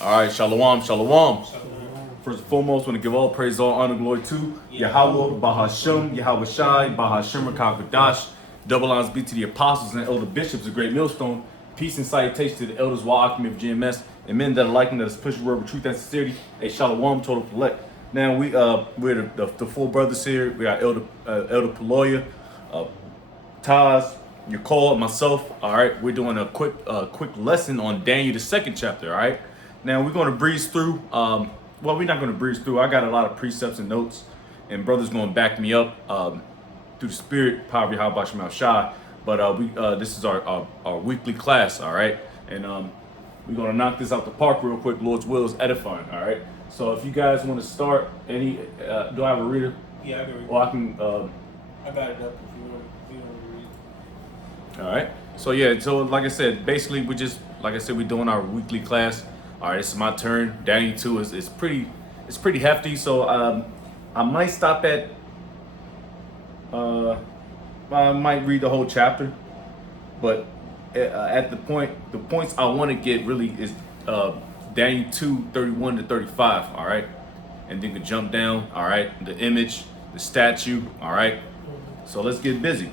All right, shalom, shalom. First and foremost, want to give all praise, all honor, glory to Yahweh, Bahashem, Yahweh Shai, Bahashem, Rakakadash. Double honors be to the apostles and elder bishops of Great Millstone. Peace and salutation to the elders, Wa'akim of GMS, and men that are like them, that is pushing the word of truth and sincerity. A shalom, total collect. Now we're the four brothers here. We got Elder Paloya, Taz, Nicole, and myself. All right, we're doing a quick lesson on Daniel, the second chapter. All right, now we're going to breeze through. Well, we're not going to breeze through. I got a lot of precepts and notes, and brothers going to back me up through the spirit, power of Yahweh Shemel Shai. But this is our weekly class. All right, and we're going to knock this out the park real quick. Lord's will is edifying. All right. So if you guys want to start, do I have a reader? Yeah, I can read. Or I can. I got it up if you want to read. All right. So yeah. So like I said, basically we're doing our weekly class. All right. It's my turn. Daniel 2 is pretty hefty. So I might stop at. I might read the whole chapter, but at the points I want to get really is Daniel 2:31 to 35. All right, and then we can jump down. All right, the image, the statue. All right. So let's get busy.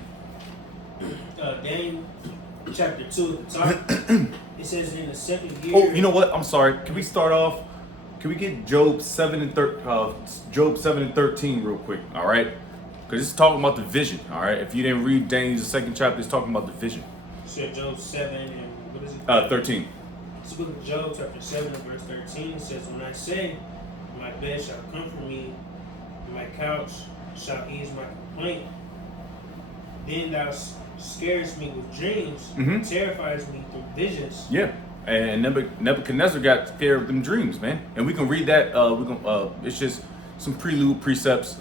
Daniel chapter 2 at the top. It says in the second year. Oh, you know what? I'm sorry. Can we start off? Can we get Job 7 and 13 real quick? All right, because it's talking about the vision. All right. If you didn't read Daniel's second chapter, it's talking about the vision. So Job 7 and what is it? 13. It's the book of Job chapter 7 and verse 13. It says, "When I say, my bed shall comfort me, and my couch shall ease my complaint, then thou scarest me with dreams, and terrifies me through visions." Yeah, and Nebuchadnezzar got scared of them dreams, man. And we can read that. It's just some prelude precepts.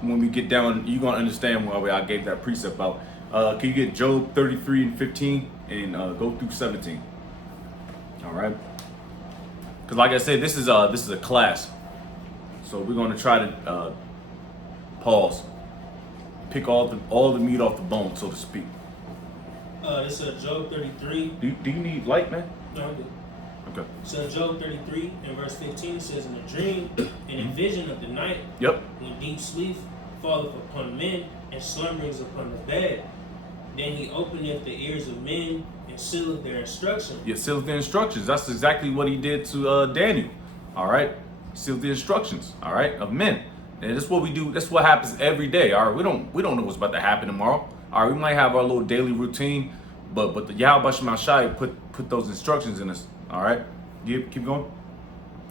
When we get down, you're gonna understand why I gave that precept out. Can you get Job 33 and 15 and go through 17? All right. Because like I said, this is a class, so we're gonna try to pause, pick all the meat off the bone, so to speak. This is Job 33. Do you need light, man? No, I'm good. Okay. So Job 33 and verse 15 says, "In a dream and in vision of the night, Yep. when deep sleep falleth upon men and slumberings upon the bed, then he openeth the ears of men and sealeth their instruction." Yeah, sealed the instructions. That's exactly what he did to Daniel. All right, sealed the instructions. All right, of men, and that's what we do. That's what happens every day. All right, we don't know what's about to happen tomorrow. All right, we might have our little daily routine, but the Yahweh Shema Shai put those instructions in us. All right, keep going.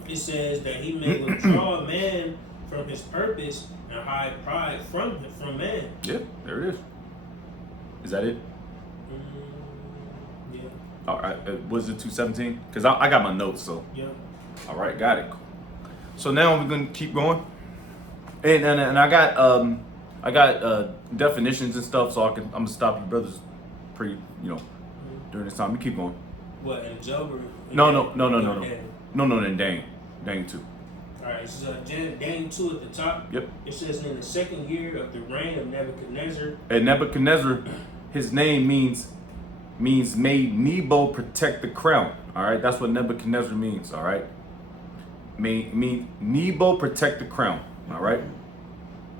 It says that he may withdraw a man from his purpose and hide pride from man. Yeah, there it is. Is that it? Yeah. All right, was it 217? Because I got my notes, so. Yeah. All right, got it. So now we're gonna keep going, and I got definitions and stuff, so I'm gonna stop you brothers, during this time. You keep going. What, in Job or? No. In Daniel 2. All right, so Daniel 2 at the top. Yep. It says, "In the second year of the reign of Nebuchadnezzar." And Nebuchadnezzar, his name means made Nebo protect the crown. All right, that's what Nebuchadnezzar means. All right, mean Nebo protect the crown. All right,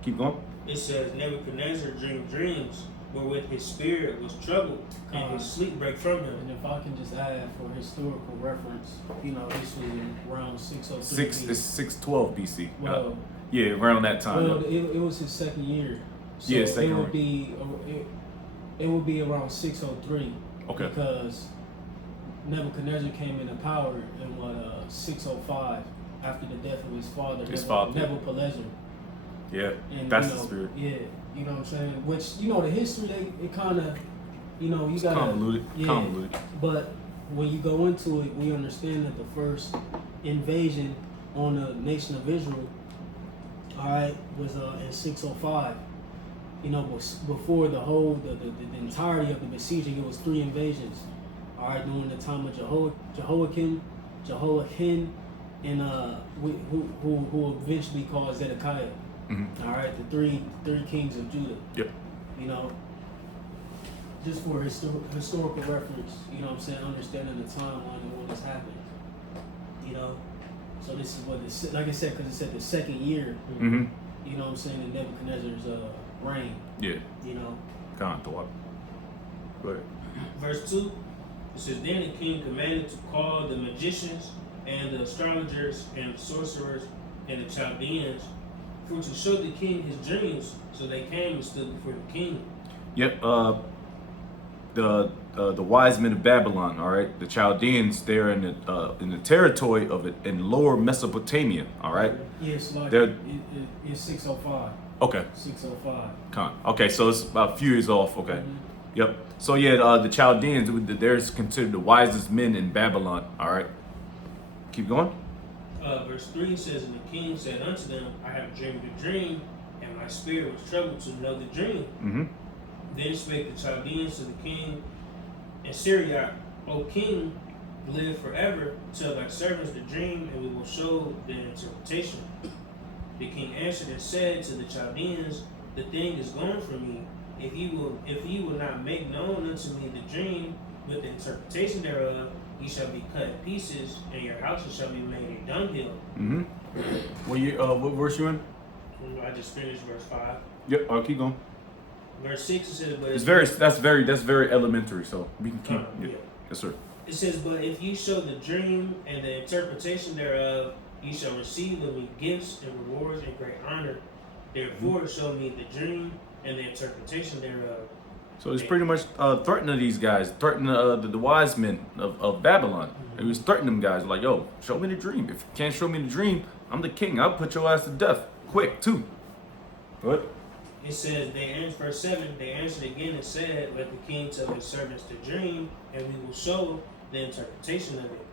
keep going. It says, "Nebuchadnezzar dreamed dreams, wherewith his spirit was troubled, and his sleep brake from him." And if I can just add for historical reference, this was around 603. It's 612 BC. Well, yeah, around that time. well, it was his second year. So Yeah, second it would year. it would be around 603. Okay. Because Nebuchadnezzar came into power in 605 after the death of his father. Nebuchadnezzar. Yeah, And, that's the spirit. Yeah, you know what I'm saying? Which, the history, it kind of, you It's got convoluted. Yeah, Convoluted. but when you go into it, we understand that the first invasion on the nation of Israel, all right, was in 605. Before the entirety of the besieging, it was 3 invasions. All right, during the time of Jehoiakim, and who eventually caused Zedekiah. Mm-hmm. All right, the three kings of Judah. Yep. Just for historical reference, understanding the timeline and when this happened. You know, so this is what it's like I said, because it said the second year. Mm-hmm. You know what I'm saying? In Nebuchadnezzar's reign. Yeah. You know. Kind of thought. Go ahead. Verse 2, it says, Then the king commanded to call the magicians and the astrologers and the sorcerers and the Chaldeans for to show the king his dreams. So they came and stood before the king. Yep. The wise men of Babylon. All right. The Chaldeans. They're in the territory of it in Lower Mesopotamia. All right. Yes, like They're- it's 605. Okay. 605. Okay. So it's about a few years off. Okay. Mhm. Yep. So yeah, the Chaldeans. They're considered the wisest men in Babylon. All right. Keep going. Verse 3 says, And the king said unto them, I have dreamed a dream, and my spirit was troubled to know the dream. Mm-hmm. Then spake the Chaldeans to the king in Syria, O king, live forever, tell thy servants the dream, and we will show the interpretation. The king answered and said to the Chaldeans, The thing is gone from me. If ye will not make known unto me the dream with the interpretation thereof, ye shall be cut in pieces, and your houses shall be made a dunghill. Mm-hmm. What verse you in? I just finished verse 5. Yep. Keep going. Verse 6 it says, But It's if that's very elementary. So we can keep. yeah. Yes, sir. It says, But if ye show the dream and the interpretation thereof, ye shall receive of me gifts and rewards and great honor. Therefore show me the dream and the interpretation thereof. So it's pretty much threatening these guys, threatening the wise men of Babylon. He was threatening them guys like, yo, show me the dream. If you can't show me the dream, I'm the king. I'll put your ass to death quick too. What? It says, verse 7, they answered again and said, Let the king tell his servants the dream, and we will show the interpretation of it.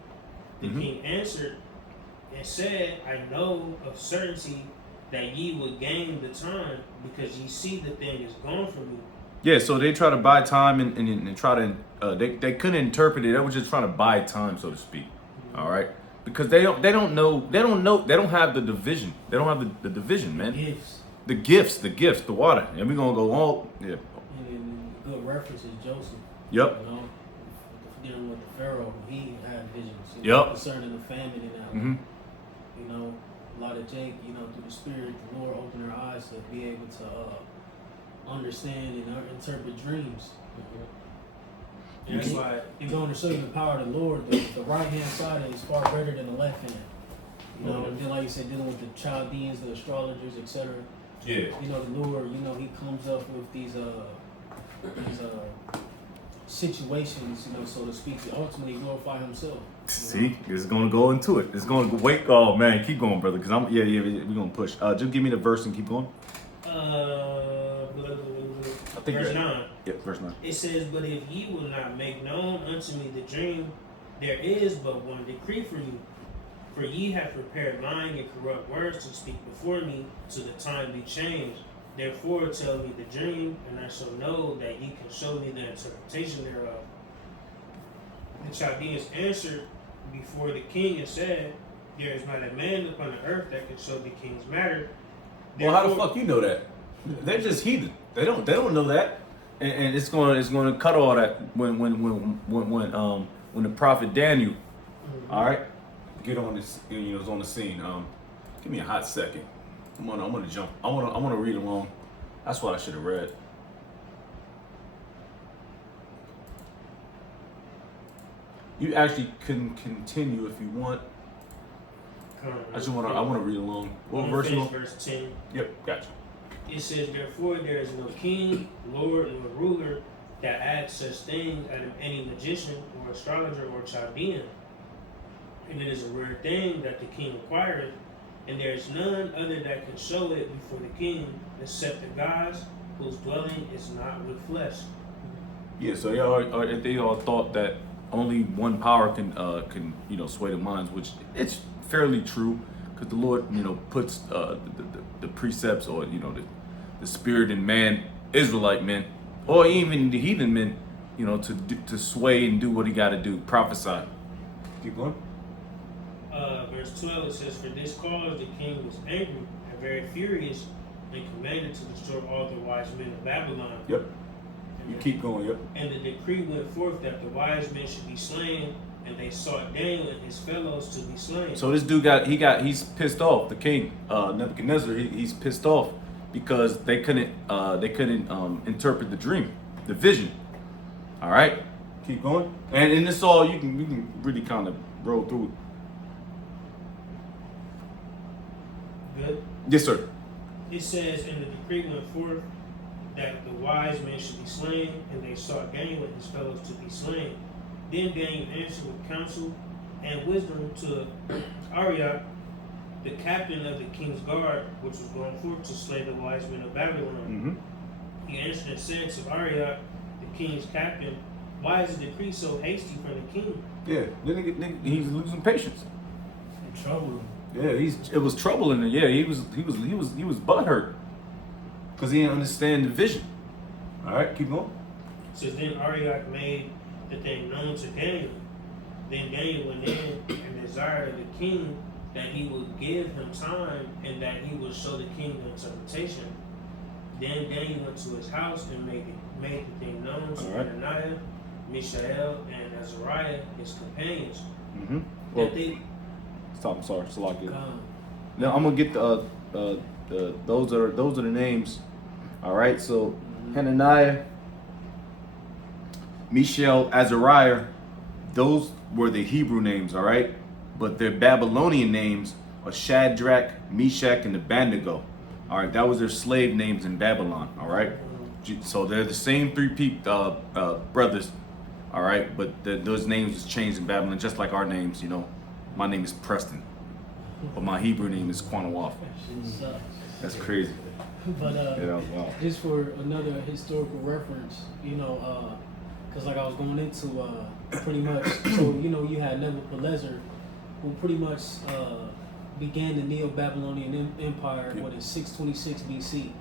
The Mhm. king answered and said, I know of certainty that ye will gain the time, because ye see the thing is gone from you. Yeah, so they try to buy time and try to they couldn't interpret it. They were just trying to buy time, so to speak. All right, because they don't have the division. They don't have the division, man. Gifts. The gifts, the water, and we're gonna go all yeah. And good references, Joseph. Yep. You know, dealing with the Pharaoh, he had visions. Yep. Concerning the famine in that. Mm-hmm. You know, a lot of Jake, you know, through the Spirit, the Lord opened their eyes to be able to understand and interpret dreams. And that's why It's going to show you the power of the Lord. The right hand side is far greater than the left hand. You know, and then like you said, dealing with the Chaldeans, the astrologers, etc. Yeah. You know, the Lord, you know, he comes up with these situations, you know, so to speak, to ultimately glorify himself. See, it's gonna go into it. It's gonna wait. Oh man, keep going, brother. Cause we're gonna push. Just give me the verse and keep going. I think Verse you're 9. Yep, verse 9. It says, But if ye will not make known unto me the dream, there is but one decree for you. For ye have prepared lying and corrupt words to speak before me, till the time be changed. Therefore tell me the dream, and I shall know that ye can show me the interpretation thereof. The Chaldeans answered before the king and said, There is not a man upon the earth that can show the king's matter. Well, how the Therefore- fuck you know that? They're just heathen. They don't know that, and it's gonna cut all that when the prophet Daniel, all right, get on this, you know, is on the scene. Give me a hot second. I'm gonna jump. I wanna read along. That's what I should have read. You actually can continue if you want. I wanna read along. What verse you on? Verse 10. Yep, gotcha. It says, Therefore there is no king, lord, nor ruler that acts such things out of any magician or astrologer or Chaldean. And it is a rare thing that the king acquireth, and there is none other that can show it before the king, except the gods whose dwelling is not with flesh. Yeah, so they all thought that only one power can sway the minds, which it's fairly true, because the Lord puts the precepts or the spirit in man, Israelite men, or even the heathen men, to sway and do what he got to do, prophesy. Keep going. Verse 12 it says, For this cause the king was angry and very furious, and commanded to destroy all the wise men of Babylon. Yep. You keep going. Yep. And the decree went forth that the wise men should be slain, and they sought Daniel and his fellows to be slain. So this dude he's pissed off. The king Nebuchadnezzar, he's pissed off because they couldn't interpret the dream, the vision. All right, keep going. And in this all you can really kind of roll through. Good. Yes, sir. It says, and the decree went forth that the wise men should be slain, and they sought Daniel and his fellows to be slain. Then Daniel answered with counsel and wisdom to Arioch, the captain of the king's guard, which was going forth to slay the wise men of Babylon. He answered and said to Arioch, the king's captain, why is the decree so hasty from the king? Yeah, he's losing patience. In trouble. Yeah, it was trouble in it. Yeah, he was butthurt because he didn't understand the vision. All right, keep going. It says, then Arioch made the thing known to Daniel. Then Daniel went in and desired of the king that he would give him time and that he would show the king the interpretation. Then Daniel went to his house and made the thing known to Hananiah, Mishael, and Azariah, his companions. Well, That they stop. I'm sorry, Salakia. Now I'm gonna get the those are the names. All right, so Hananiah, Mishael, Azariah, those were the Hebrew names. All right, but their Babylonian names are Shadrach, Meshach, and Abednego. All right, that was their slave names in Babylon. All right, so they're the same three brothers. All right, but those names was changed in Babylon, just like our names. You know, my name is Preston, but my Hebrew name is Quanawaf. That's crazy. But Yeah, that was wild. just for another historical reference, because like I was going into pretty much, so you had Nebuchadnezzar, who pretty much began the Neo-Babylonian Empire, in 626 BC.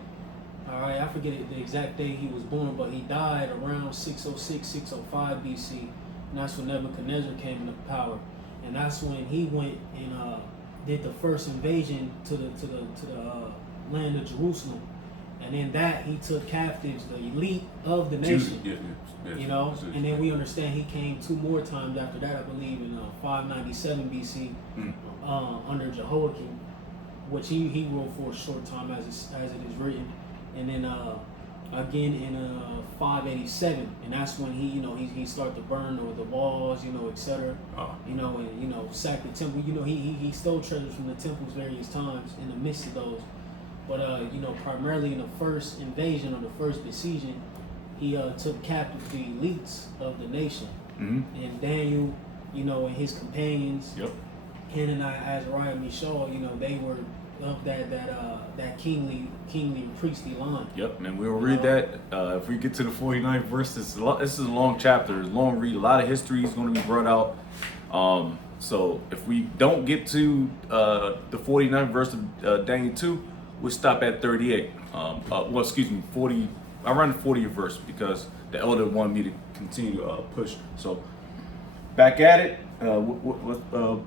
All right, I forget the exact day he was born, but he died around 606, 605 BC, and that's when Nebuchadnezzar came into power, and that's when he went and did the first invasion to the land of Jerusalem, and in that he took captives the elite of the nation. And then we understand he came 2 more times after that, I believe, in 597 BC under Jehoiakim, which he ruled for a short time as it is written, and then again in 587, and that's when he started to burn the walls, etc. And sack the temple. He stole treasures from the temples various times in the midst of those. But primarily in the first invasion or the first besieging, he took captive the elites of the nation. And Daniel, and his companions, Hananiah, Azariah, Mishael, they were of that kingly and priestly line. Yep, and we'll read that if we get to the 49th verse. This is a long chapter, it's a long read. A lot of history is going to be brought out. So if we don't get to the 49th verse of Daniel 2, we'll stop at 38. 40. Around the 40th verse because the elder wanted me to continue to push. So back at it. What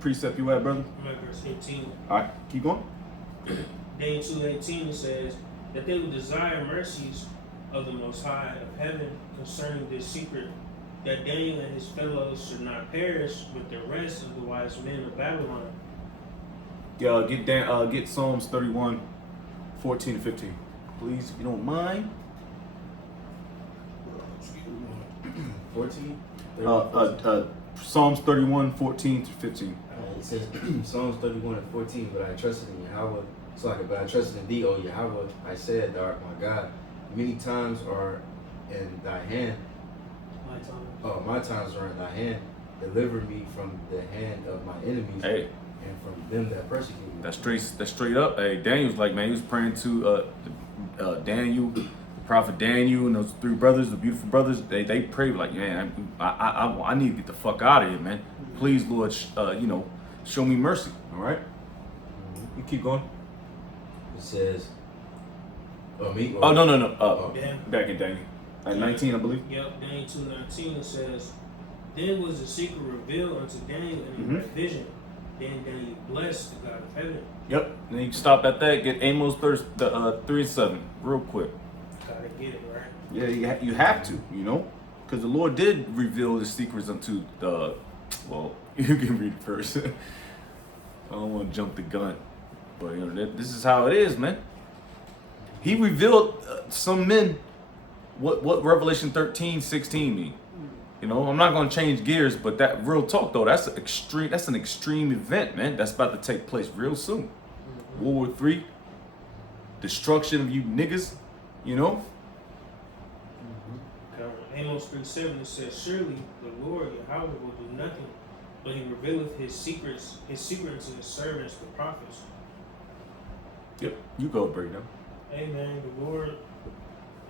precept you at, brother? I'm at verse 18. All right, keep going. Daniel 2:18 says that they would desire mercies of the Most High of heaven concerning this secret, that Daniel and his fellows should not perish with the rest of the wise men of Babylon. Get Psalms 31, 14 to 15, please, if you don't mind. 14? Psalms 31, 14 to 15. It says Psalms 31 and 14, but I trusted in Yahweh, but I trusted in thee, O Yahweh. I said, thou art my God. Many times are in thy hand. My times are in thy hand. Deliver me from the hand of my enemies and from them that persecute me. That's straight up. Hey, Daniel's like, man, he was praying to Daniel, the prophet Daniel, and those 3 brothers, the beautiful brothers. They prayed like, man, I need to get the fuck out of here, man. Please, Lord, show me mercy. All right, you keep going. It says, me? Oh no. Yeah. Back in Daniel at 19, I believe. Yep, Daniel 2:19 says, then was the secret revealed unto Daniel in a vision. Then Daniel blessed the God of heaven. Yep. And you stop at that. Get Amos 3:7 real quick. Gotta get it right. Yeah, you have to, because the Lord did reveal the secrets unto Well, you can read it first. I don't want to jump the gun, but you know this is how it is, man. He revealed some men what Revelation 13:16 mean. You know, I'm not gonna change gears, but that real talk though, that's an extreme event, man. That's about to take place real soon. World War III, destruction of you niggas, you know. Amos 3:7 it says, "Surely the Lord Yahweh will do nothing, but He revealeth His secrets to His servants, the prophets." Yep, you go break down. Hey man, the Lord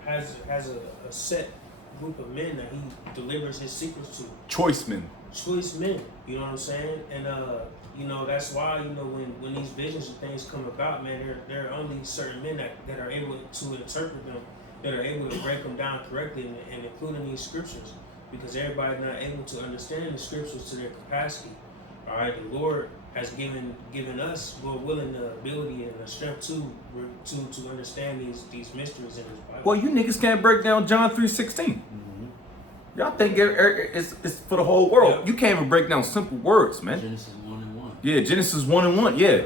has a set group of men that He delivers His secrets to. Choice men. Choice men, you know what I'm saying? And you know, that's why, you know, when these visions and things come about, man, there are only certain men that are able to interpret them, that are able to break them down correctly and including these scriptures, because everybody's not able to understand the scriptures to their capacity. All right, the Lord has given us, we're willing, the ability and the strength to understand these mysteries in His Bible. Well, you niggas can't break down John 3:16. Y'all think it's for the whole world. Yeah. You can't even break down simple words, man. Genesis 1:1. Yeah, Genesis 1:1. Yeah,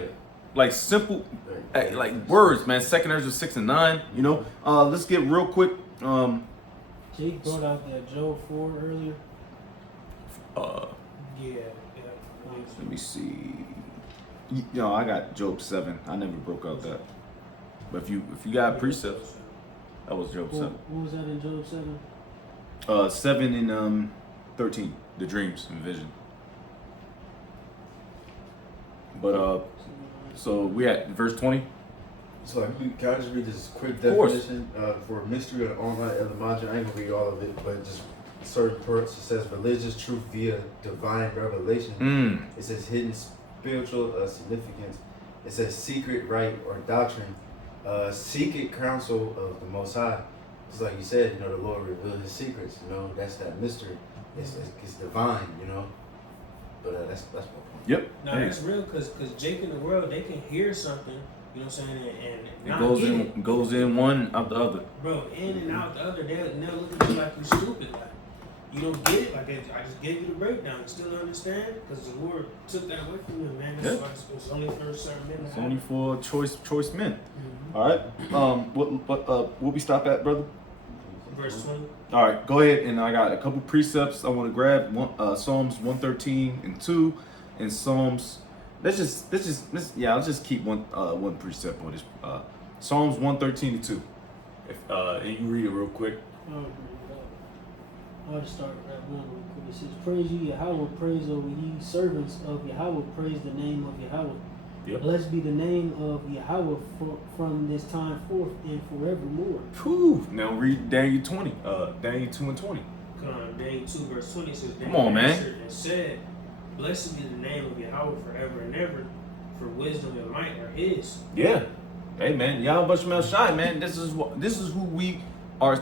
like simple, like words, man. 2 Ezra 6:9. You know. Let's get real quick. Jake brought out that Job 4 earlier. Yeah. Let me see. No, I got Job 7. I never broke out that. But if you got precepts, that was Job 7. What was that in Job 7? 7 and 13. The dreams and vision. But so we at verse 20. So can I just read this quick Of course. definition for mystery or online etymology? I ain't gonna read all of it, but just certain parts. It says religious truth via divine revelation. It says hidden spiritual significance. It says secret rite or doctrine. Secret counsel of the Most High. It's like you said, you know, the Lord revealed His secrets. You know, that's that mystery. It's divine. You know, but that's my point. Yep. No, that's real, cause Jake in the world, they can hear something, you know what I'm saying, and It not goes get in it. goes in one out the other. Bro, in and out the other, they'll look at you like you stupid, like you don't get it. Like I just gave you the breakdown, you still don't understand, because the Lord took that away from you, man. That's Yeah. why it's only for certain men. It's only for choice men. All right. What we stop at, brother? Verse 20. All right, go ahead. And I got a couple precepts I want to grab. Psalms 113 and 2, and Psalms. Let's just keep one precept on this. Psalms 113 and 2. And you read it real quick. I'll just start that one real quick. It says, "Praise you, Yahweh, praise over ye servants of Yahweh, praise the name of Yahweh. Yep. Blessed be the name of Yahweh from this time forth and forevermore." Whew. Now read Daniel 20. Daniel 2 and 20. Come on, Daniel 2 verse 20 says, Come on, man. answered and said, "Blessed be the name of Yahweh forever and ever, for wisdom and might are His." Yeah. Hey man, y'all bunch of shine, man. This is who we are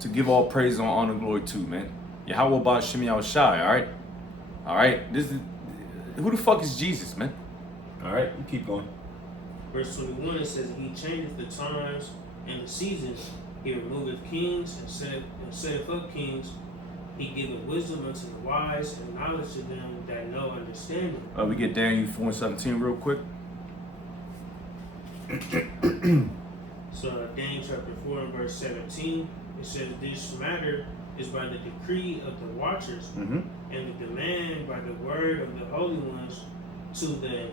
to give all praise and honor and glory to, man. Yahweh Ba'Shem Yahushai, all right. Who the fuck is Jesus, man? All right, you keep going. Verse 21 it says, "He changeth the times and the seasons. He removeth kings and setteth up kings. He giveth wisdom unto the wise and knowledge to them that know understanding." We get Daniel 4 and 17 real quick. So Daniel chapter 4 and verse 17, it says, "This matter is by the decree of the watchers, Mm-hmm. and the demand by the word of the holy ones, to the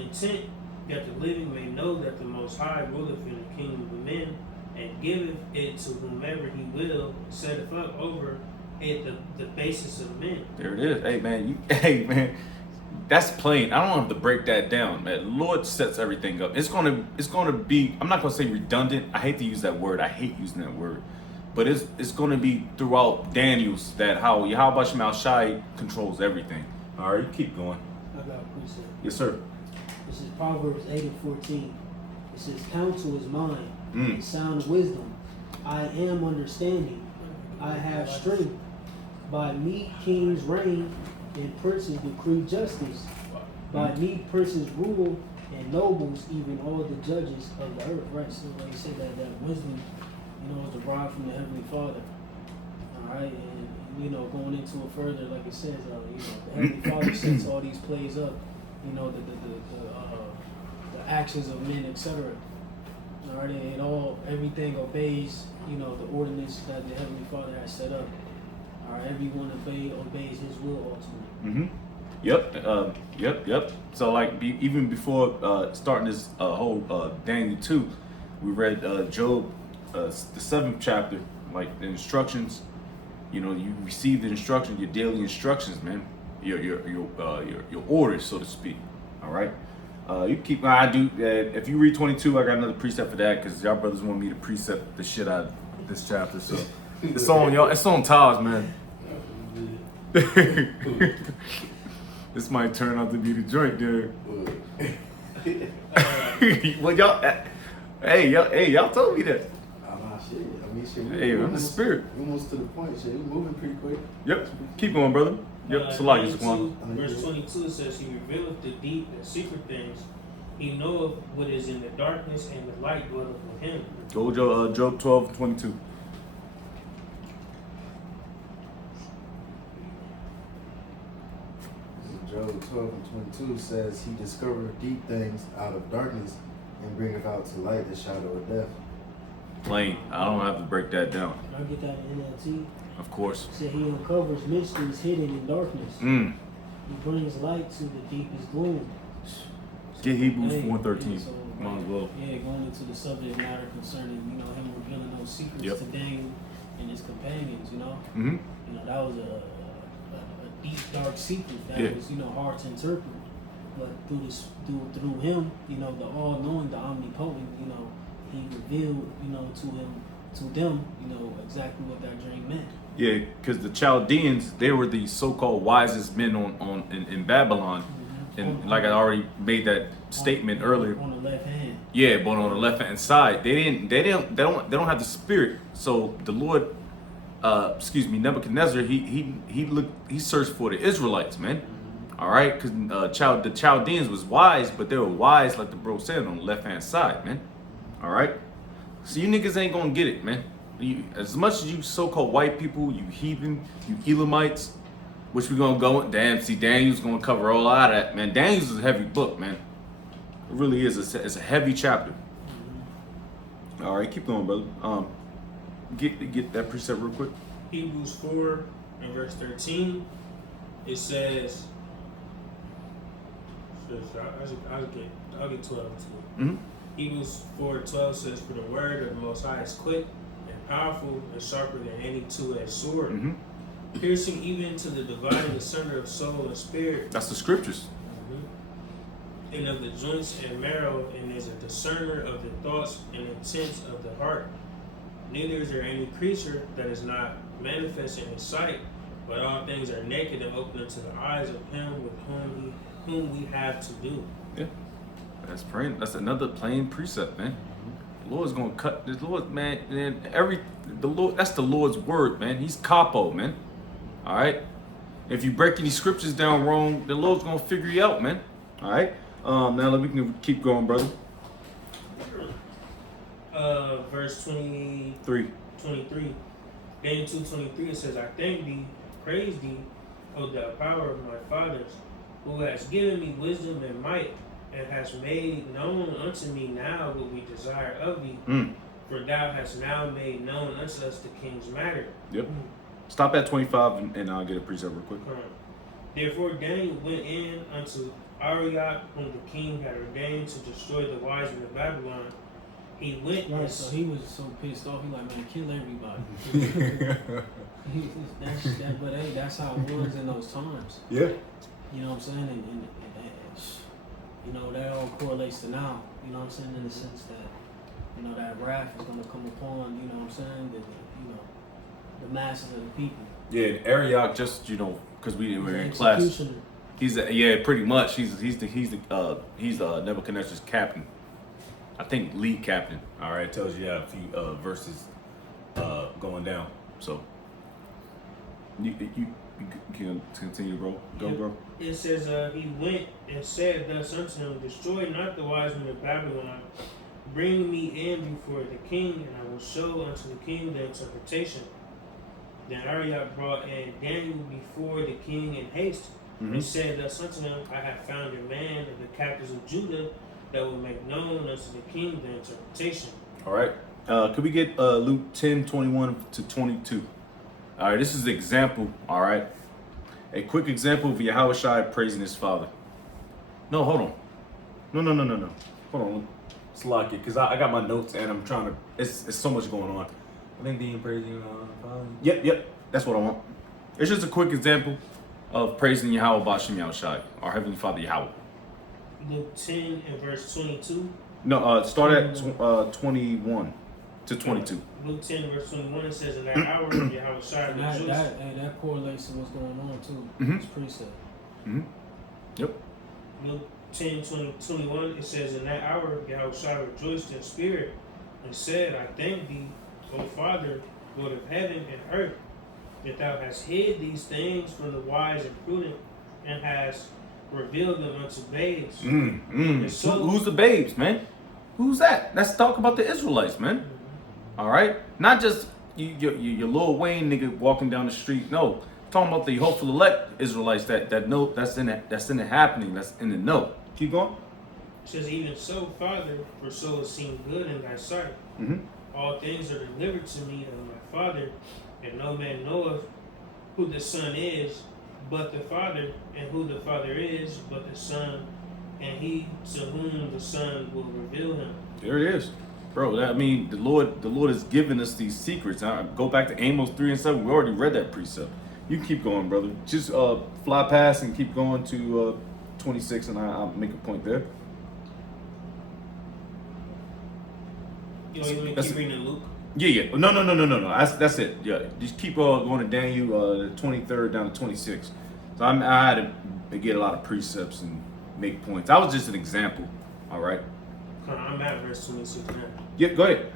intent that the living may know that the Most High ruleth in the kingdom of men, and giveth it to whomever He will, setteth up over it the basis of men." There it is. Hey man, that's plain. I don't have to break that down, man. Lord sets everything up. It's gonna be. I'm not gonna say redundant. I hate to use that word. I hate using that word. But it's gonna be throughout Daniel's that how Yahweh Shema Shai controls everything. All right, you keep going. I got a precept. Yes, sir. This is Proverbs 8 and 14. It says, "Counsel is mine, Mm. sound wisdom. I am understanding. I have strength. By me kings reign, and princes decree justice. By me princes rule, and nobles, even all the judges of the earth." Right, so like you said, that wisdom, is derived from the Heavenly Father. All right, and you know, going into it further, like it says, you know, the Heavenly Father sets all these plays up, you know, the actions of men, etc. All right, and everything obeys, you know, the ordinance that the Heavenly Father has set up. All right, everyone obeys His will ultimately. Yep. So like even before starting this whole Daniel 2, we read Job, the 7th chapter, like the instructions. You know, you receive the instructions, your daily instructions, man. Your orders, so to speak. All right. You keep. I do. If you read 22, I got another precept for that because y'all brothers want me to precept the shit out of this chapter. So it's on y'all. It's on Taj, man. This might turn out to be the joint, dude. Well, y'all. Hey, y'all told me that. Shit. I mean, shit. Hey, I'm the spirit. Almost to the point. Shit, we moving pretty quick. Yep. Keep going, brother. Yep. So like it's one. Verse 22 it says, He revealeth the deep and secret things. He knoweth what is in the darkness, and the light dwelleth with Him. Go Job 12:22. Job 12:22 says, He discovereth deep things out of darkness, and bringeth out to light the shadow of death. Plain. I don't have to break that down. Can I get that in NLT? Of course. It said He uncovers mysteries hidden in darkness. He brings light to the deepest gloom. Get Hebrews Hey, 4:13. so, Might as well. Yeah, going into the subject matter concerning, you know, Him revealing those secrets Yep. to Daniel and his companions, you know. Mm-hmm. You know, that was a deep, dark secret that was, you know, hard to interpret. But through Him, you know, the all-knowing, the omnipotent, you know, He revealed, you know, to them, you know, exactly what that dream meant. Yeah, because the Chaldeans, they were the so-called wisest men in Babylon, and like I already made that statement earlier. On the left hand. Yeah, but on the left hand side, they don't have the spirit. So the Lord, Nebuchadnezzar, he searched for the Israelites, man. All right, because the Chaldeans was wise, but they were wise, like the bro said, on the left hand side, man. All right, so you niggas ain't gonna get it, man. As much as you so-called white people, you heathen, you Elamites, which we gonna go with. Damn, see, Daniel's gonna cover all out of that, man. Daniel's is a heavy book, man. It really is. It's a heavy chapter. All right, keep going, brother. Get that precept real quick. Hebrews 4 and verse 13, it says, I'll get 12 too. Mm-hmm. Hebrews 4:12 says, For the word of the Most High is quick and powerful and sharper than any two-edged sword, piercing even to the dividing asunder of soul and spirit, That's the scriptures. and of the joints and marrow, and is a discerner of the thoughts and intents of the heart. Neither is there any creature that is not manifest in His sight, but all things are naked and open unto the eyes of Him with whom we have to do. Yeah, that's plain. That's another plain precept, man. The Lord's gonna cut the Lord, man. And the Lord. That's the Lord's word, man. He's capo, man. All right. If you break any scriptures down wrong, the Lord's gonna figure you out, man. All right. Now we can keep going, brother. Verse 23. Daniel 2:23, it says, I thank thee, praise thee, O thou power of my fathers, who has given me wisdom and might, and has made known unto me now what we desire of thee. For thou hast now made known unto us the king's matter. Yep. Stop at 25 and I'll get a precept real quick. Therefore Daniel went in unto Arioch, whom the king had ordained to destroy the wise men of Babylon. He went Right, and so he was so pissed off. He like, man, kill everybody. But hey, that's how it was in those times. Yeah. You know what I'm saying? And you know, that all correlates to now. You know what I'm saying? In the sense that, you know, that wrath is going to come upon, you know what I'm saying? The masses of the people. Yeah, and Arioch, just because we were in class. Executioner. Pretty much. He's Nebuchadnezzar's captain. I think lead captain. All right, it tells you a few verses going down. So you can continue, bro. Go, bro. It says, he went and said thus unto him, Destroy not the wise men of Babylon, bring me in before the king, and I will show unto the king the interpretation. Then Arioch brought in Daniel before the king in haste, and said thus unto him, I have found a man of the captives of Judah that will make known unto the king the interpretation. All right. Could we get Luke 10:21-22? All right, this is an example. All right. A quick example of Yahushua praising his father. No, hold on. No. Hold on. It's lock it, because I got my notes and I'm trying to, it's so much going on. I think the praising father. Yep. That's what I want. It's just a quick example of praising Yahweh B'Shem Yahushua, our Heavenly Father Yahweh. Luke 10 and verse 22. No, start at 21 to 22. Luke 10 verse 21, it says, in that hour Yahweh Shai And rejoiced. that correlates to what's going on too. Mhm. It's precept. Yep. Luke 10, 21, it says, in that hour Yahweh Shai rejoiced in spirit and said, I thank thee, O Father, Lord of heaven and earth, that thou hast hid these things from the wise and prudent, and hast revealed them unto babes. And so, Who's the babes, man? Who's that? Let's talk about the Israelites, man. All right, not just your Lil Wayne nigga walking down the street. No, talking about the hopeful elect Israelites that know that's in the happening. That's in the know. Keep going. it says, even so, Father, for so it seemed good in thy sight. All things are delivered to me of my Father, and no man knoweth who the Son is but the Father, and who the Father is but the Son, and he to whom the Son will reveal him. There it is, bro. I mean, the Lord has given us these secrets. Go back to Amos 3:7. We already read that precept. You can keep going, brother. Just fly past and keep going to 26, and I'll make a point there. You want me to keep reading Luke? Yeah. No. That's it. Yeah, just keep going to Daniel, the 23rd down to 26. So I had to get a lot of precepts and make points. That was just an example. All right. I'm at verse 26 now. Yeah, go ahead.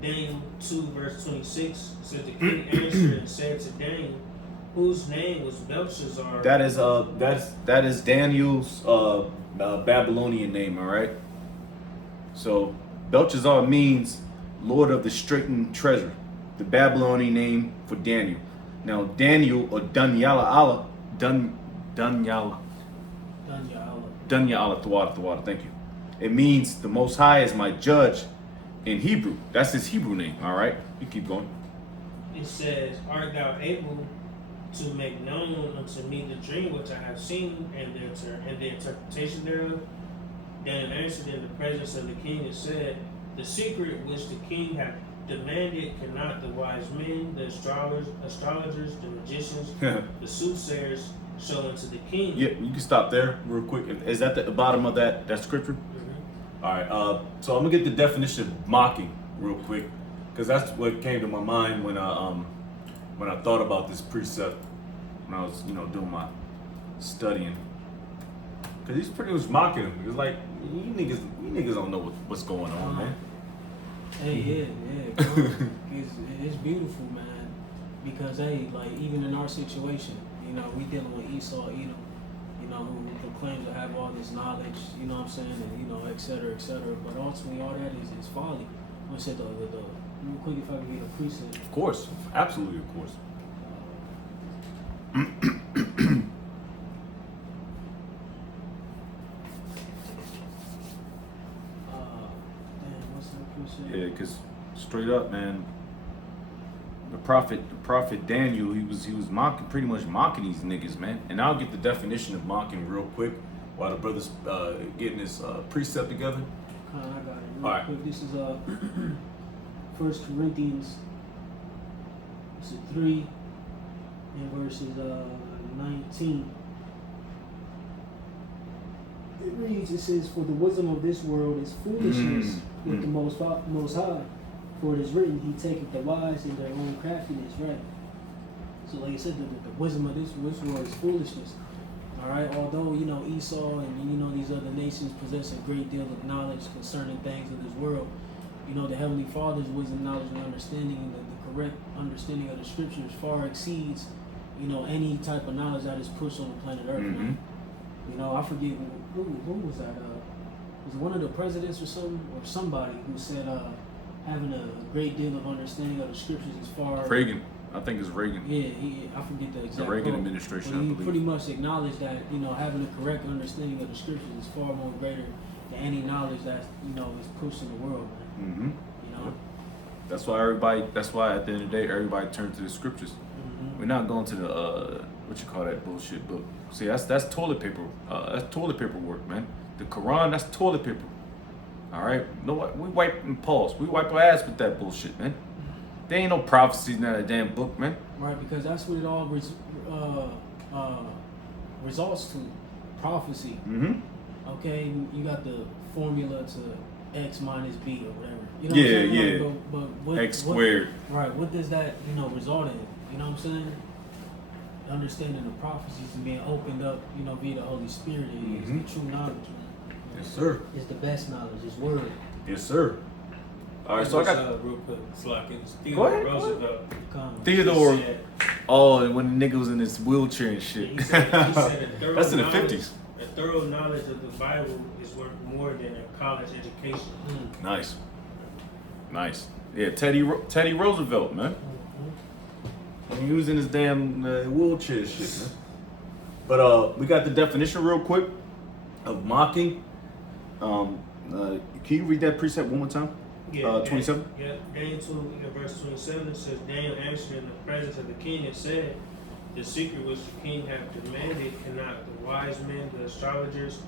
Daniel 2 verse 26 says, the king answered and said to Daniel, whose name was Belshazzar. That is Daniel's Babylonian name. All right. So Belshazzar means Lord of the straitened treasure, the Babylonian name for Daniel. Now Daniel, or Dunyala, thank you. It means the Most High is my judge in Hebrew. That's his Hebrew name. All right, you keep going. It says, art thou able to make known unto me the dream which I have seen, and the interpretation thereof? Daniel answered in the presence of the king and said, the secret which the king hath demanded cannot the wise men, the astrologers, the magicians, the soothsayers show unto the king. Yeah, you can stop there real quick. Is that the bottom of that scripture? All right. So I'm gonna get the definition of mocking real quick, because that's what came to my mind when I thought about this precept when I was doing my studying. Because he's pretty much mocking him. It's like you niggas don't know what's going on, man. Hey, yeah. It's beautiful, man. Because hey, like even in our situation, we dealing with Esau, Edom, who claims to have all this knowledge, you know what I'm saying, and et cetera, et cetera. But ultimately, all that is folly. I said real quick, if I can get a precept. Of course, absolutely, of course. What's that precept? Yeah, because straight up, man, the prophet Daniel, he was pretty much mocking these niggas, man. And I'll get the definition of mocking real quick while the brother's getting his precept together. I got it. All right. Quick. This is 1 Corinthians 3 and verses 19. It reads, it says, for the wisdom of this world is foolishness with the most High. For it is written, he taketh the wise in their own craftiness, right? So like I said, the wisdom of this world is foolishness. Alright, although, Esau and, these other nations possess a great deal of knowledge concerning things of this world, the Heavenly Father's wisdom, knowledge, and understanding, and the correct understanding of the scriptures far exceeds, any type of knowledge that is pushed on the planet Earth. I forget who was that? Was it one of the presidents or somebody who said having a great deal of understanding of the scriptures as far Reagan. I think it's Reagan. I forget the exact The Reagan quote, administration, but I he believe. pretty much acknowledged that, you know, having a correct understanding of the scriptures is far more greater than any knowledge that, you know, is pushed in the world, man. Mm-hmm. You know? That's why at the end of the day, everybody turns to the scriptures. Mm-hmm. We're not going to the what you call that bullshit book. See, that's toilet paper. That's toilet paper work, man. The Quran, that's toilet paper. All right, no, we wipe and pause. We wipe our ass with that bullshit, man. There ain't no prophecies in that damn book, man. Right, because that's what it all results to, prophecy. Mm-hmm. Okay, you got the formula to X minus B or whatever. You know Yeah, what I'm saying? yeah. Like, but what, X squared. Right, what does that, you know, result in? You know what I'm saying? Understanding the prophecies and being opened up, you know, via the Holy Spirit is Mhm. the true knowledge, man. Yes, sir. It's the best knowledge, it's word. Yes, sir. All right, so I got real quick. It's like it's Go ahead, Theodore go ahead. Roosevelt. Come. Theodore. He said- And when the nigga was in his wheelchair and shit. He said a thorough That's in the knowledge- 50s. A thorough knowledge of the Bible is worth more than a college education. Mm. Nice. Nice. Yeah, Teddy Roosevelt, man. And he was in his damn wheelchair shit, man. But we got the definition real quick of mocking. Can you read that precept one more time? 27? Yeah, Daniel 2 in verse 27 says, Daniel answered in the presence of the king and said, the secret which the king hath demanded cannot the wise men, the astrologers,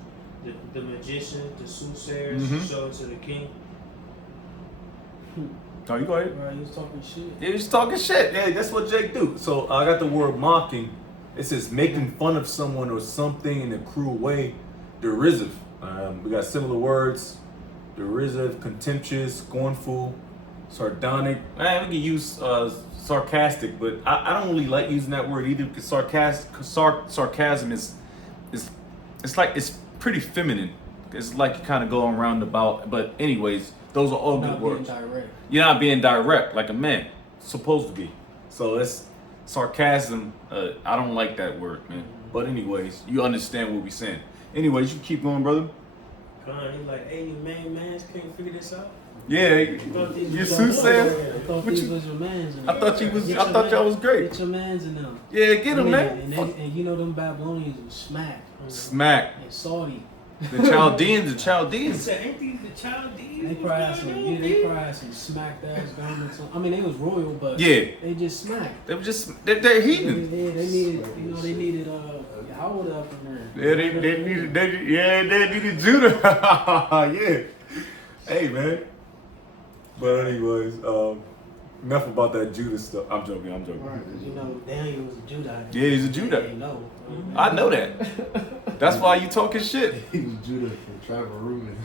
the magicians, the soothsayers Mhm. show it to the king. Oh, you go ahead. Right, he was talking shit. Yeah, he's talking shit. Yeah, that's what Jake do. So I got the word mocking. It says making fun of someone or something in a cruel way. Derisive. We got similar words. Derisive, contemptuous, scornful, sardonic. Man, we can use sarcastic, but I don't really like using that word either because sarcasm is it's like it's pretty feminine. It's like you kind of go around about. But anyways, those are all Not good being words. direct. You're not being direct like a man supposed to be. So it's sarcasm. I don't like that word, man. But anyways, you understand what we're saying. Anyways, you keep going, brother. Come on, he's like, hey, you mans can't figure this out. Yeah, these you was soothsayer. I thought What these you- was your mans. I thought you was. Get I your thought y'all man- was great. Get your mans in them. Yeah, get him, man. And you know them Babylonians was smack. Smack And Saudi. the Chaldeans. The He Chaldeans. said, ain't these the Chaldeans? They probably had some, yeah, they probably had some smacked ass garments on. I mean, they was royal, but Yeah, they just smacked. they were just they're heathen. Yeah, they needed, you know, they needed Howard up in there. Yeah, they needed Judah. Yeah. Hey, man. But anyways, enough about that Judah stuff. I'm joking. Right, 'cause you know Daniel was a Judite. Yeah, he's a Judite. They know. I know that. That's why you talking shit. He was Judah from Trevor Rubin.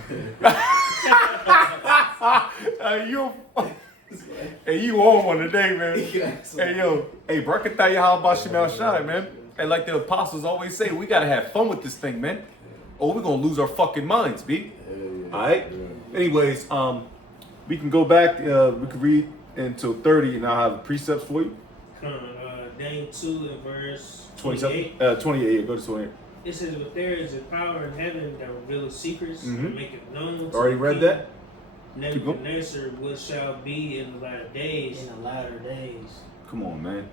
You on one today, man. Hey, yo. Hey, Barakatah Yahweh Shemal Shai, man. And like the apostles always say, we gotta have fun with this thing, man. Or we're gonna lose our fucking minds, B. Alright? Anyways, we can go back, we can read until 30 and I'll have precepts for you. Come on, Daniel 2 and verse 27, 28. 28, go to 28. It says, but there is a power in heaven that revealeth secrets Mhm. and maketh known. to Already the read king that? Keep going. Nebuchadnezzar, what shall be in the latter days. In the latter days. Come on, man.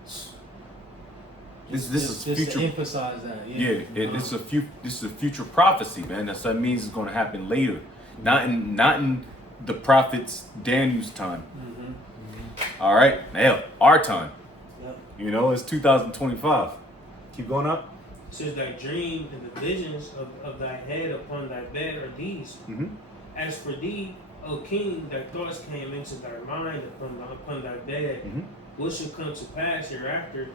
This Just is to future. emphasize that. Yeah, this is a future prophecy, man. That's what it means it's going to happen later, not in the prophet's Daniel's time. Mm-hmm. All right, now our time. Yep. You know, it's 2025. Keep going up. It says, thy dream and the visions of thy head upon thy bed are these. Mm-hmm. As for thee, O king, thy thoughts came into thy mind upon thy bed. Mm-hmm. What shall come to pass hereafter?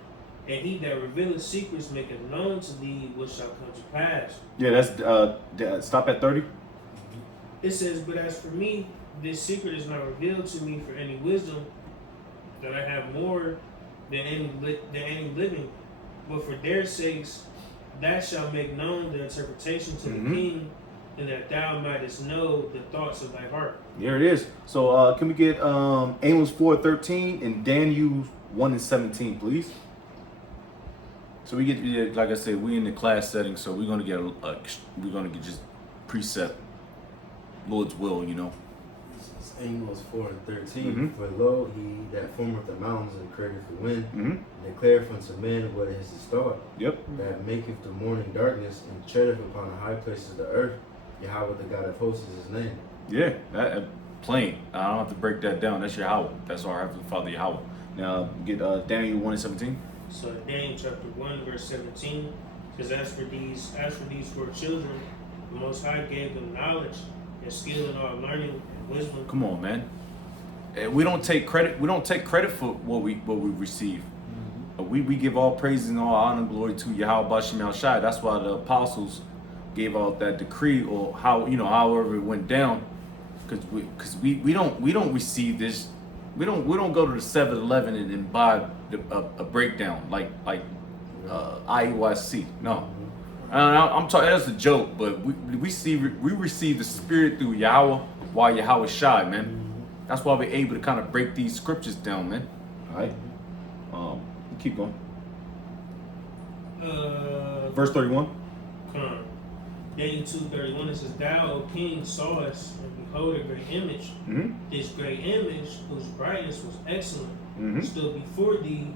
And he that revealeth secrets maketh known to thee what shall come to pass. Yeah, that's stop at 30. It says, but as for me, this secret is not revealed to me for any wisdom, that I have more than any living, but for their sakes, thou shalt make known the interpretation to Mhm. the king, and that thou mightest know the thoughts of thy heart. There it is. So can we get Amos 4:13 and Daniel 1:17, please? So we get, like I said, we in the class setting, so we're gonna get just precept, Lord's will, you know. Amos 4:13. Mhm. For lo, he that formeth the mountains and createth the wind, Mm-hmm. and declareth unto men what is his thought, Yep. that maketh the morning darkness and treadeth upon the high places of the earth. Yahweh the God of hosts is his name. Yeah, that plain. I don't have to break that down. That's Yahweh. That's our Heavenly Father Yahweh. Now get Daniel 1:17. So Daniel chapter 1 verse 17 says, as for these four children, the Most High gave them knowledge and skill in all learning and wisdom. Come on, man. We don't take credit. We don't take credit for what we receive. We give all praise and all honor and glory to Yahweh Bashem Al Shai. That's why the apostles gave out that decree, or however it went down, because we don't receive this. We don't go to the 7-Eleven and buy a breakdown like IUIC. No, I'm talking. That's a joke, but we receive the Spirit through Yahweh, while Yahweh Shai, man. That's why we're able to kind of break these scriptures down, man. All right. Keep going. Verse 31. Come. Daniel 2:31 it says, thou, O king, sawest, and behold a great image. Mm-hmm. This great image, whose brightness was excellent, Mm-hmm. stood before thee,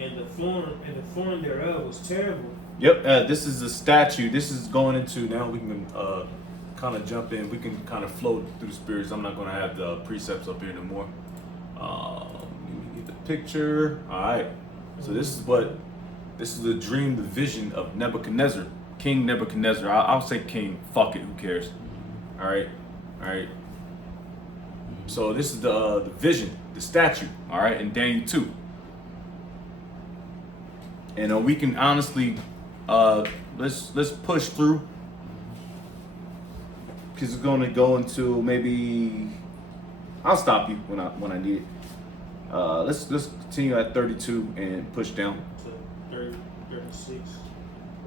and the form thereof was terrible. Yep. This is a statue. This is going into, now we can kind of jump in. We can kind of float through the spirits. I'm not going to have the precepts up here anymore. Let me get the picture. All right. So this is the dream, the vision of Nebuchadnezzar, King Nebuchadnezzar. I'll say king. Fuck it. Who cares? All right. All right. So this is the vision, the statue. All right, in Daniel 2. And we can honestly, let's push through, because it's going to go into maybe. I'll stop you when I need it. Let's continue at 32 and push down. To 30, 36.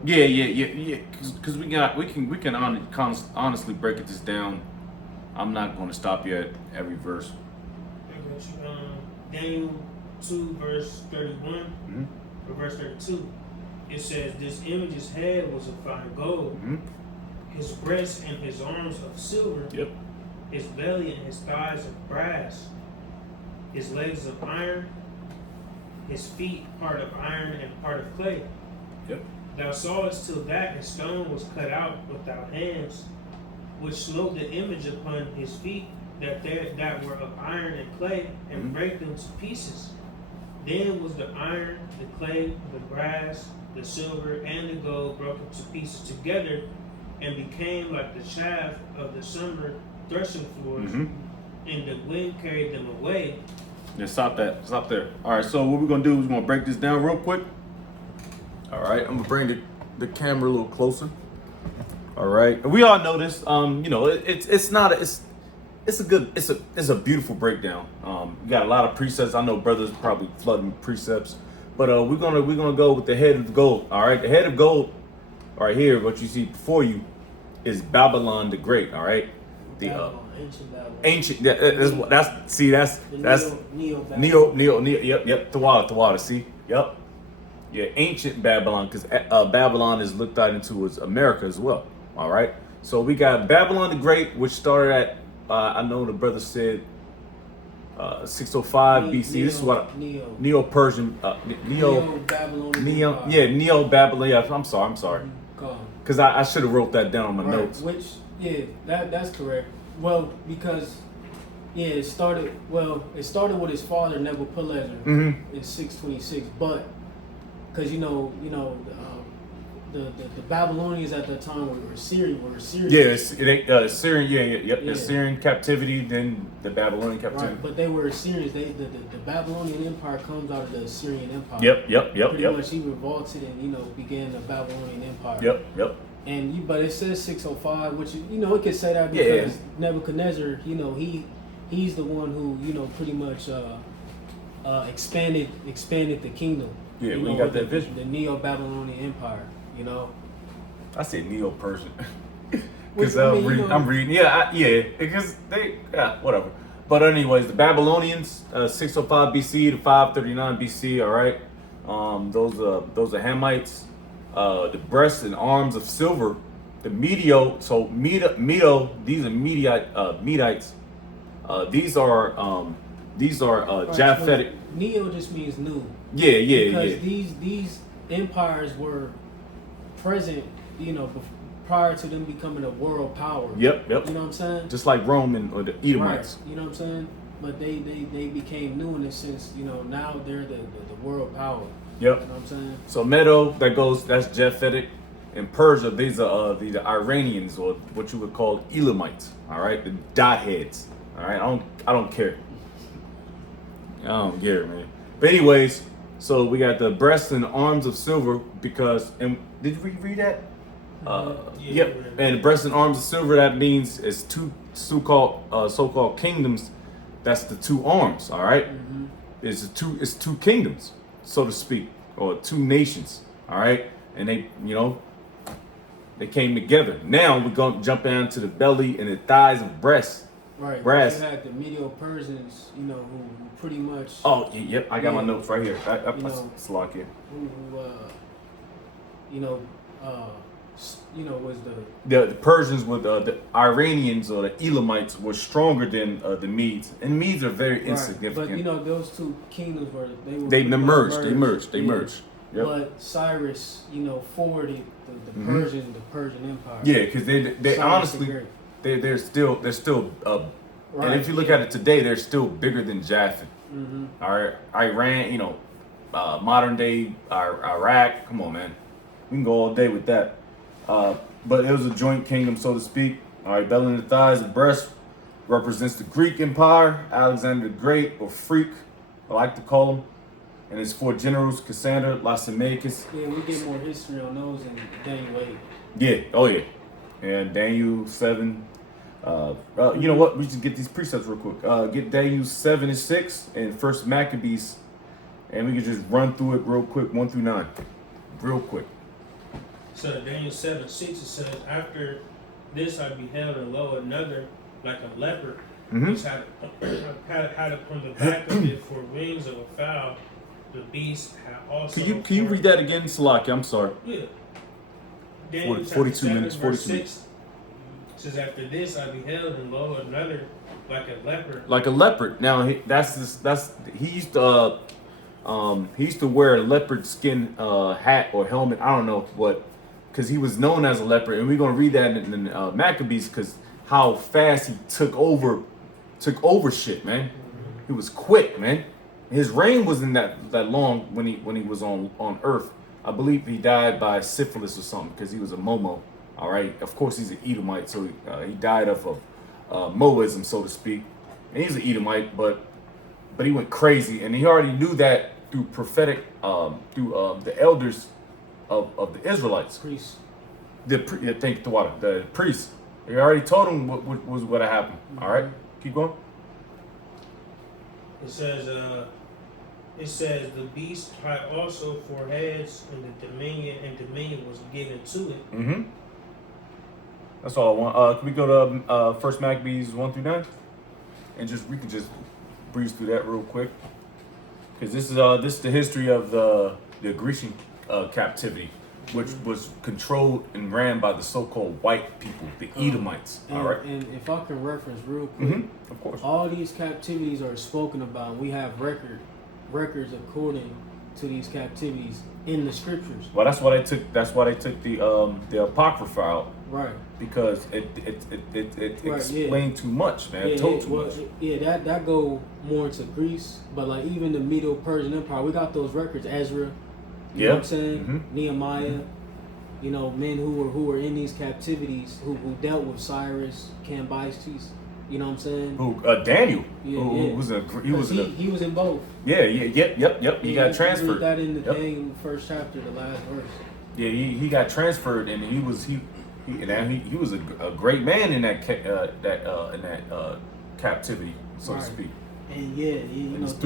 Yeah. Because we can honestly break this down. I'm not going to stop you at every verse. I got you. Daniel 2 verse 31 Mm-hmm. or verse 32. It says, this image's head was of fine gold, Mm-hmm. his breast and his arms of silver, Yep. his belly and his thighs of brass, his legs of iron, his feet part of iron and part of clay. Yep. Thou sawest till that his stone was cut out without hands, which smote the image upon his feet that were of iron and clay, and Mhm. brake them to pieces. Then was the iron, the clay, the brass, the silver, and the gold broken to pieces together, and became like the chaff of the summer threshing floors, Mm-hmm. and the wind carried them away. Yeah, stop that. Stop there. All right, so what we're going to do is we're going to break this down real quick. All right, I'm going to bring the camera a little closer. All right. We all know this. It's a beautiful breakdown. We got a lot of precepts. I know brothers probably flooding precepts, but we're gonna go with the head of gold. All right, the head of gold right here. What you see before you is Babylon the Great. All right, the Ancient Babylon. ancient. That's Neo-Babylon. Yep. Tawada. See. Yep. Yeah, ancient Babylon, because Babylon is looked at into as America as well. All right. So we got Babylon the Great, which started at I know the brother said 605 BC. This is what Neo-Persian Neo-Babylonian. Neo-Babylon. Yeah, I'm sorry. Go on. Because I should have wrote that down on my Right, notes. which, that's correct. Well, because, it started with his father, Nebuchadnezzar, Mm-hmm. in 626, but, because, the Babylonians at that time were Syrian. Yeah, Syrian. Yeah. The Syrian captivity, then the Babylonian captivity. Right, but they were Assyrians. The Babylonian Empire comes out of the Assyrian Empire. Yep. Pretty much, he revolted and began the Babylonian Empire. Yep. And but it says 605, which it could say that because Nebuchadnezzar, he's the one who pretty much expanded the kingdom. Yeah, we got that vision. The Neo-Babylonian Empire. I say Neo-Persian. Which, Because I mean, I'm reading. Because whatever. But anyways, the Babylonians, 605 BC to 539 BC. All right, those are Hamites. The breasts and arms of silver. The Medo. So Medo. These are Medites. These are Japhetic. Neo just means new. Yeah. Because these empires were present, prior to them becoming a world power. Yep. You know what I'm saying? Just like Rome and or the Edomites. Right. You know what I'm saying? But they became new in a sense. Now they're the world power. Yep. You know what I'm saying? So Medo, that's Japhetic. In Persia, these are the Iranians, or what you would call Elamites. All right, the dot heads. All right, I don't care. I don't care, man. But anyways, so we got the breasts and arms of silver because, and did we read that? Yep. And the breasts and arms of silver, that means it's two so-called kingdoms. That's the two arms. All right. Mm-hmm. It's two kingdoms, so to speak, or two nations. All right, and they came together. Now we're gonna jump down to the belly and the thighs and breasts. Right. Breast. You had the Medo-Persians, who pretty much. Oh, yep. I got my notes right here. It's locked in. Was The Persians with the Iranians or the Elamites were stronger than the Medes, and Medes are very insignificant. But those two kingdoms they merged. Yep. But Cyrus, forwarded the Persian Empire. Yeah, because they honestly they're still and if you look at it today, they're still bigger than Japheth. Mm-hmm. All right, Iran, modern day Iraq. Come on, man, we can go all day with that. But it was a joint kingdom, so to speak. All right, belly and the thighs and breast represents the Greek Empire, Alexander the Great, or Freak, I like to call him. And his four generals, Cassander, Lysimachus. Yeah, we get more history on those in Daniel 8. Yeah, oh yeah. And Daniel 7. You know what? We should get these precepts real quick. Get Daniel 7 and 6 and First Maccabees. And we can just run through it real quick, 1 through 9. Real quick. So Daniel 7:6 it says, after this I beheld and lo another like a leopard, which had upon the back of it for wings of a fowl. The beast had also. Can you read that again, Salaki? I'm sorry. Yeah. Daniel 42 minutes. 42 6 says, after this I beheld and lo another like a leopard. Like a leopard. Now he used to wear a leopard skin hat or helmet. I don't know what, because he was known as a leopard, and we're gonna read that in Maccabees because how fast he took over shit, man. He was quick, man. His reign wasn't that long when he was on Earth. I believe he died by syphilis or something because he was a Momo. All right. Of course, he's an Edomite, so he died of Moism, so to speak. And he's an Edomite, but he went crazy, and he already knew that through prophetic, through the elders of the Israelites. Priests. Thank you, Tawada. The priests. He already told him what was going to happen. All right. Keep going. It says the beast had also 4 heads, and the dominion was given to it. Mm-hmm. That's all I want. Can we go to First Maccabees 1 through 9, and we can just breeze through that real quick, because this is the history of the Grecian captivity, which was controlled and ran by the so-called white people, the Edomites. All right. And if I can reference real quick, of course, all these captivities are spoken about. We have records according to these captivities in the scriptures. Well, that's why they took the Apocrypha out. Right. Because it explained too much, man. It told too much. Yeah, that go more into Greece, but like even the Medo-Persian Empire, we got those records. Ezra, you know what I'm saying? Nehemiah, men who were in these captivities who dealt with Cyrus, Cambyses. You know what I'm saying? Who Daniel? Yeah, who was he was in both. Yep. He got transferred. Read that in the Daniel first chapter, the last verse. Yeah, he got transferred, and he was a great man in that captivity, so to speak. And dealing with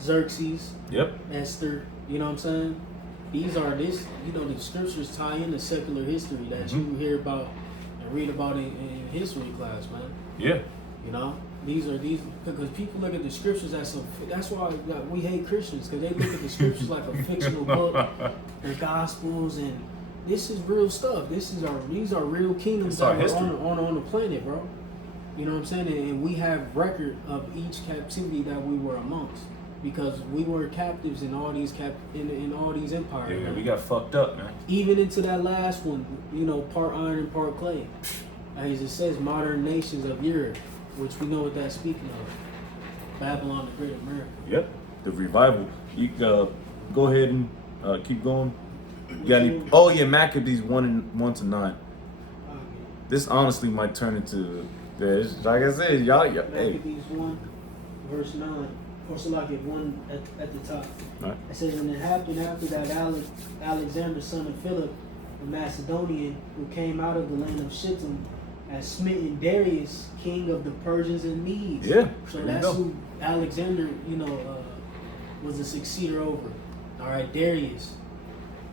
Xerxes. Yep. Esther. You know what I'm saying? The scriptures tie into secular history that you hear about and read about in history class, man. Yeah. These because people look at the scriptures as that's why we hate Christians, because they look at the scriptures like a fictional book, the gospels, and this is real stuff. These are real kingdoms that are on the planet, bro. You know what I'm saying? And we have record of each captivity that we were amongst, because we were captives in all these in all these empires. Yeah, man. we got fucked up, man. Even into that last one, you know, part iron and part clay. As it says, modern nations of Europe, which we know what that's speaking of. Babylon the Great America. Yep. The revival. You go ahead and keep going. You got any? Oh yeah, Maccabees 1 to 9. This honestly might turn into this. Like I said, y'all. Hey. Maccabees 1, verse 9. Or so like it 1 at the top. Right. It says, and it happened after that Alexander, son of Philip, the Macedonian, who came out of the land of Shittim, has smitten Darius, king of the Persians and Medes. Yeah. So there you that's go. who Alexander, was a successor over. All right, Darius.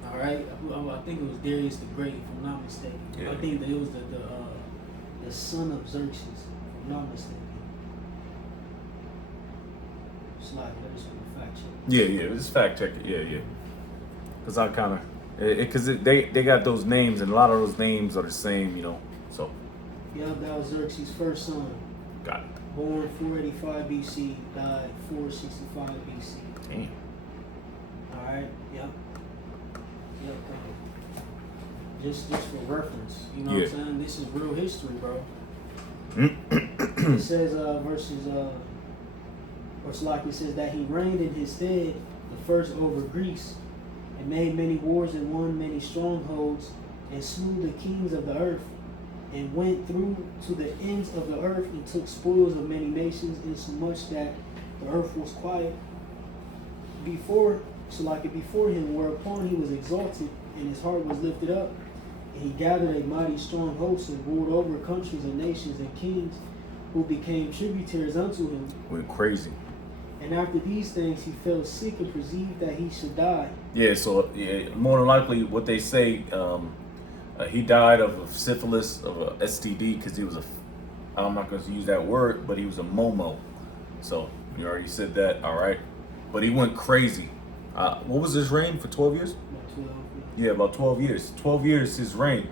All right, I think it was Darius the Great, if I'm not mistaken. Yeah. I think that it was the son of Xerxes, if I'm not mistaken. It's like there's some fact check. Yeah. Just fact check it. Yeah. Because I kind of, because they got those names, and a lot of those names are the same, you know. So. Yep, that was Xerxes' first son. Got it. Born 485 BC, died 465 BC. Damn. All right. Yep. Just for reference, you know what I'm saying? This is real history, bro. It says verse like it says that he reigned in his stead, the first over Greece, and made many wars and won many strongholds, and slew the kings of the earth, and went through to the ends of the earth and took spoils of many nations, insomuch that the earth was quiet before him, whereupon he was exalted, and his heart was lifted up, and he gathered a mighty strong host, and ruled over countries and nations and kings, who became tributaries unto him. Went crazy. And after these things he fell sick and perceived that he should die. Yeah. So more than likely, what they say, he died of syphilis, of a STD, because he was I'm not going to use that word, but he was a Momo. So you already said that, all right. But he went crazy. What was his reign for 12 years? About 12, Yeah, about 12 years. 12 years his reign.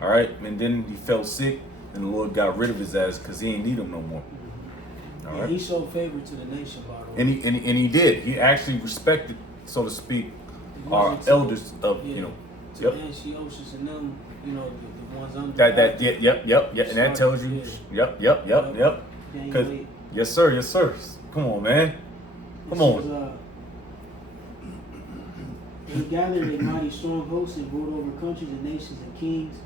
All right. And then he fell sick, and the Lord got rid of his ass because he ain't need him no more. All yeah, right. he showed favor to the nation, by the way. And he did. He actually respected, so to speak, He our wasn't elders of, yeah, you know. to Yep. Antiochus and them, the ones under That yep. And that tells you, yep. Daniel Cause 8. yes sir. Come on, man. Come It on. says, and he gathered a mighty strong host and ruled over countries and nations and kings,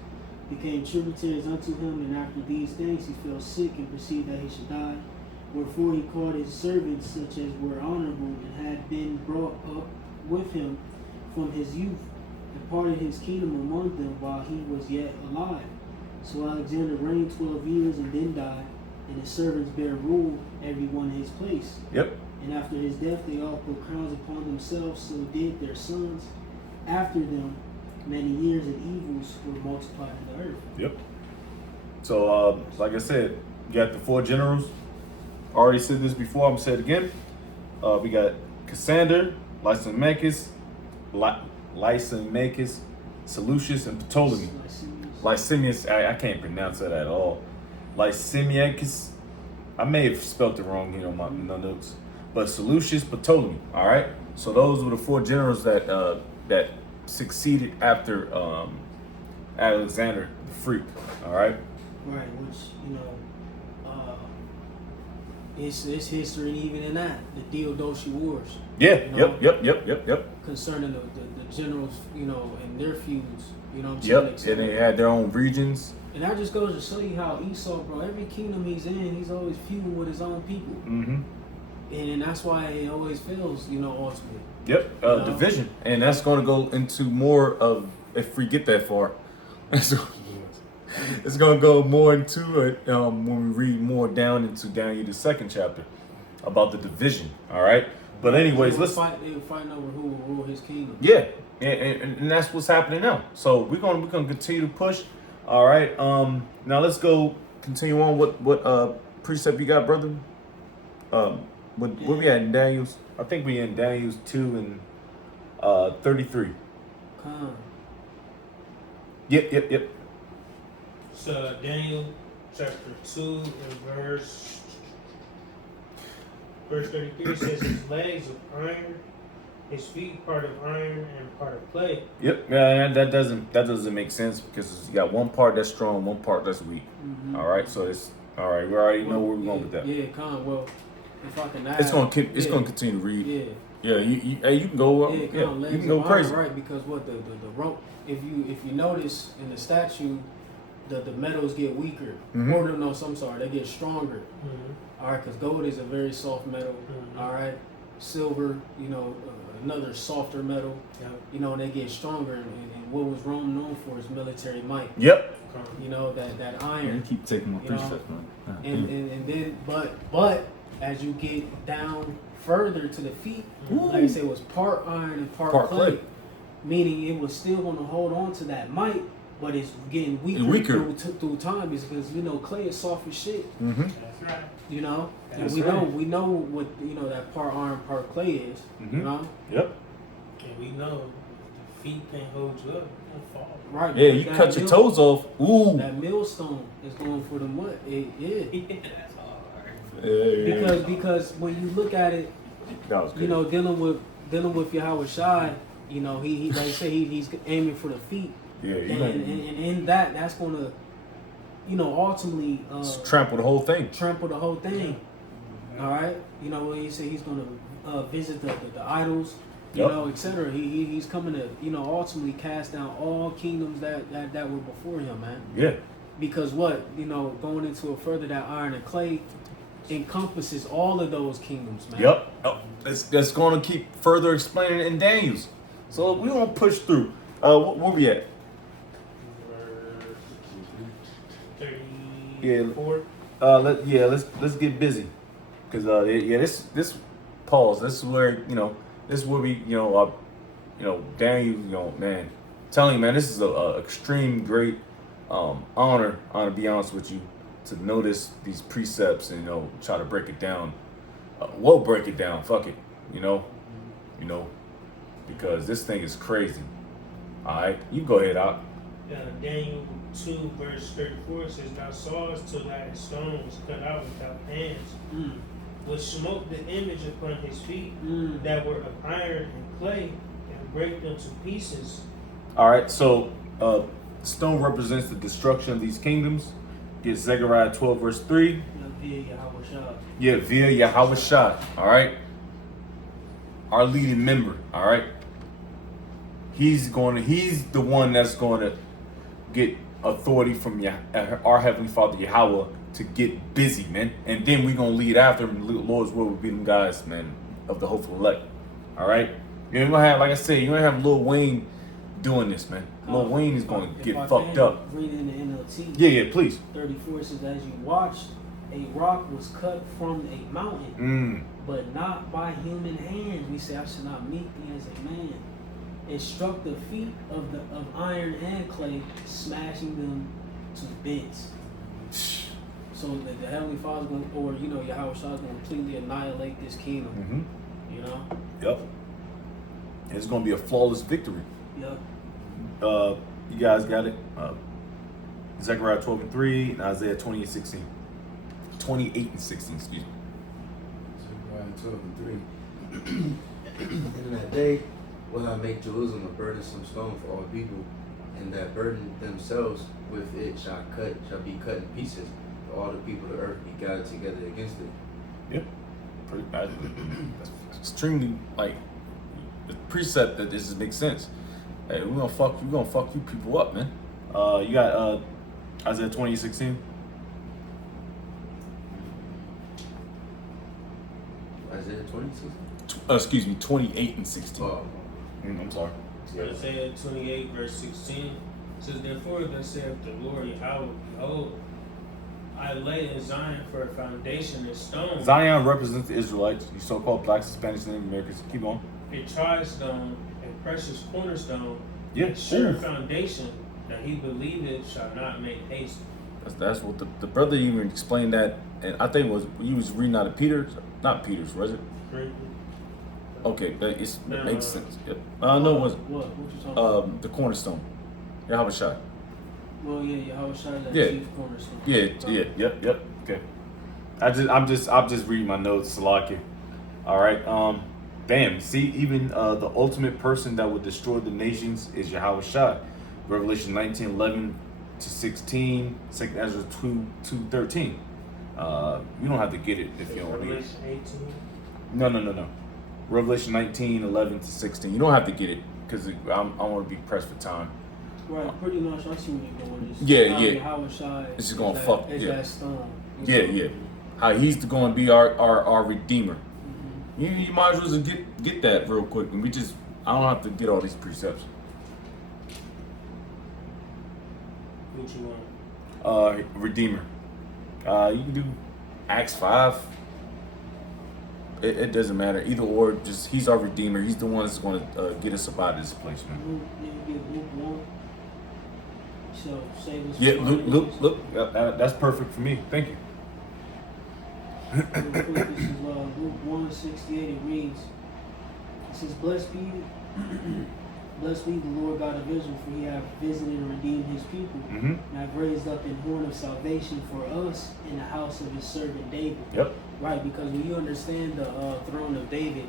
became tributaries unto him, and after these things he fell sick and perceived that he should die. Wherefore he called his servants, such as were honorable and had been brought up with him from his youth, and parted his kingdom among them while he was yet alive. So Alexander reigned 12 years and then died, and his servants bare rule, every one in his place. Yep. And after his death they all put crowns upon themselves, so did their sons after them. Many years and evils were multiplied in the earth. Yep. So like I said, you got the 4 generals. Already said this before, I'm gonna say it again. We got Cassander, Lysimachus, Seleucus, and Ptolemy. Licinius, I can't pronounce that at all. Lysimachus, I may have spelled it wrong here on my notes, but Seleucus, Ptolemy. All right. So those were the 4 generals that succeeded after Alexander the Freak. All right. Right, which it's history even in that the Theodosia Wars. Yeah. You know? Yep. Concerning the generals, and their feuds. You know what I'm Yep. saying? And they had their own regions. And that just goes to show you how Esau, bro, every kingdom he's in, he's always feuding with his own people. Mm-hmm. And that's why it always fails, ultimately. Yep. Division, and that's going to go into more of if we get that far. It's going to go more into it when we read more down into Daniel the 2nd chapter about the division. All right. But anyways, They were let's. fighting over who will rule his kingdom. Yeah, and that's what's happening now. So we're gonna continue to push. All right. Now let's go continue on. What precept you got, brother? What we at in Daniel's? I think we in Daniel's 2 and 33. Come. Yep. So Daniel chapter 2 and verse 33 says his legs of iron, his feet part of iron and part of clay. Yep. Yeah, that doesn't make sense because you got one part that's strong, one part that's weak. Mhm. All right, so it's all right. We already know where we're going with that. Yeah, well, if I can add, It's gonna keep. It's yeah, gonna continue to read. Yeah, Yeah, you can go up. yeah, Yeah, kind of legs you can go of iron, crazy. right? Because what the rope, if you notice in the statue, the metals get weaker, Mhm. or no, I'm sorry, they get stronger. Mm-hmm. All right, because gold is a very soft metal. Mhm. All right, silver, another softer metal. Yep. And they get stronger. And what was Rome known for is military might. Yep. That You iron. keep taking my You know, precepts, man. And then, but as you get down further to the feet, Ooh. like I said, it was part iron and part clay, clay. meaning it was still going to hold on to that might, but it's getting weaker, And weaker. through time, because clay is soft as shit. Mm-hmm. That's right. And That's we right. know what that part iron, part clay is. Mhm. Yep. And we know if the feet can't hold you up, you're gonna fall. Right. Yeah, because you that cut your mill- toes off. Ooh. That millstone is going for the what? Yeah. That's hard. Because when you look at it, that was good. dealing with Yahweh Shai, he like I say, he's aiming for the feet. Yeah, you And don't in that's gonna, ultimately trample the whole thing. trample the whole thing. All right, when he said he's gonna visit the idols, Yep. etc. He's coming to ultimately cast down all kingdoms that were before him, man. Yeah. Because going into it further, that iron and clay encompasses all of those kingdoms, man. Yep. Oh, that's going to keep further explaining in Daniel's. So we gonna push through. Where we at? Verse Yeah. 34. Let's get busy, cause this pause. This is where this is where we Daniel man, telling you, man, this is a extreme great honor to be honest with you, to notice these precepts and try to break it down. We'll break it down. Fuck it, because this thing is crazy. All right, you go ahead out. Daniel 2 verse 34 says, "Thou sawest till that stone was cut out without hands, Mm. which smote the image upon his feet, Mm. that were of iron and clay, and brake them to pieces." All right, so stone represents the destruction of these kingdoms. Get Zechariah 12 verse 3. Via Yahweh Shai. Yeah, via Yahweh Shai. All right, our leading member. All right, he's the one that's going to get authority from our Heavenly Father Yahweh to get busy, man. And then we're gonna lead after him. The Lord's will be them guys, man, of the hopeful elect. All right, you ain't gonna have, like I said, you ain't gonna have Lil Wayne doing this, man. Lil Wayne is gonna If get I fucked can, up. Read in the NLT. Yeah, please. 34 says, "As you watched, a rock was cut from a mountain, but not by human hands. We say, I should not meet thee as a man. It struck the feet of iron and clay, smashing them to bits." So the Heavenly Father's going, or Yahweh Shai is going to completely annihilate this kingdom. Yep. It's gonna be a flawless victory. Yep. You guys got it. Zechariah 12 and 3 and Isaiah 20 and 16. 28 and 16, excuse me. Zechariah 12 and 3. And in that day will I make Jerusalem a burdensome stone for all people, and that burden themselves with it shall be cut in pieces, for all the people of the earth be gathered together against it. Yep. That's extremely the precept that this makes sense. Hey, we're gonna fuck you people up, man. You got Isaiah 20 and 16. Isaiah 26? Excuse me, 28 and 16. Oh, I'm sorry. Isaiah 28 verse 16 says, "Therefore thus saith the Lord Yahweh, behold, I lay in Zion for a foundation in stone, Zion represents the Israelites, you so-called blacks, Hispanics, and Native Americans. Keep on. a tried stone, a precious cornerstone, Yeah. a sure Ooh. foundation, that he believeth shall not make haste." That's what the brother even explained that, and I think he was reading out of Peter's, not Peter's, was it? Okay, that makes sense. Yep. No, it wasn't. What you talking about? The cornerstone. Yahweh Shai. Well, yeah, Yahweh Shai is that Yeah. chief cornerstone. Yep. Okay. I'm just reading my notes, Salaki. All right. Damn. See, even the ultimate person that would destroy the nations is Yahweh Shai. Revelation 19:11-16, 2 Ezra 2:13. You don't have to get it if you don't read it. Revelation 18. No. Revelation 19:11-16. You don't have to get it because I want to be pressed for time. Right, pretty much. I see where you're going. Just Yeah, how yeah. Yahweh Shai It's just is gonna that- fuck- is yeah. that stone. Yeah. How he's going to be our redeemer. Mhm. You might as well just get that real quick, and I don't have to get all these precepts. What you want? Redeemer. You can do Acts 5. It doesn't matter either or. Just he's our redeemer. He's the one that's going to get us up out of this place, man. Luke, you give Luke 1. So save us. Yeah, from our enemies. look. That's perfect for me. Thank you. Real quick, this is Luke 1:68. It reads, it says, blessed be the Lord God of Israel, for he hath visited and redeemed his people, Mm-hmm. and hath raised up an horn of salvation for us in the house of his servant David. Yep. Right, because when you understand the throne of David,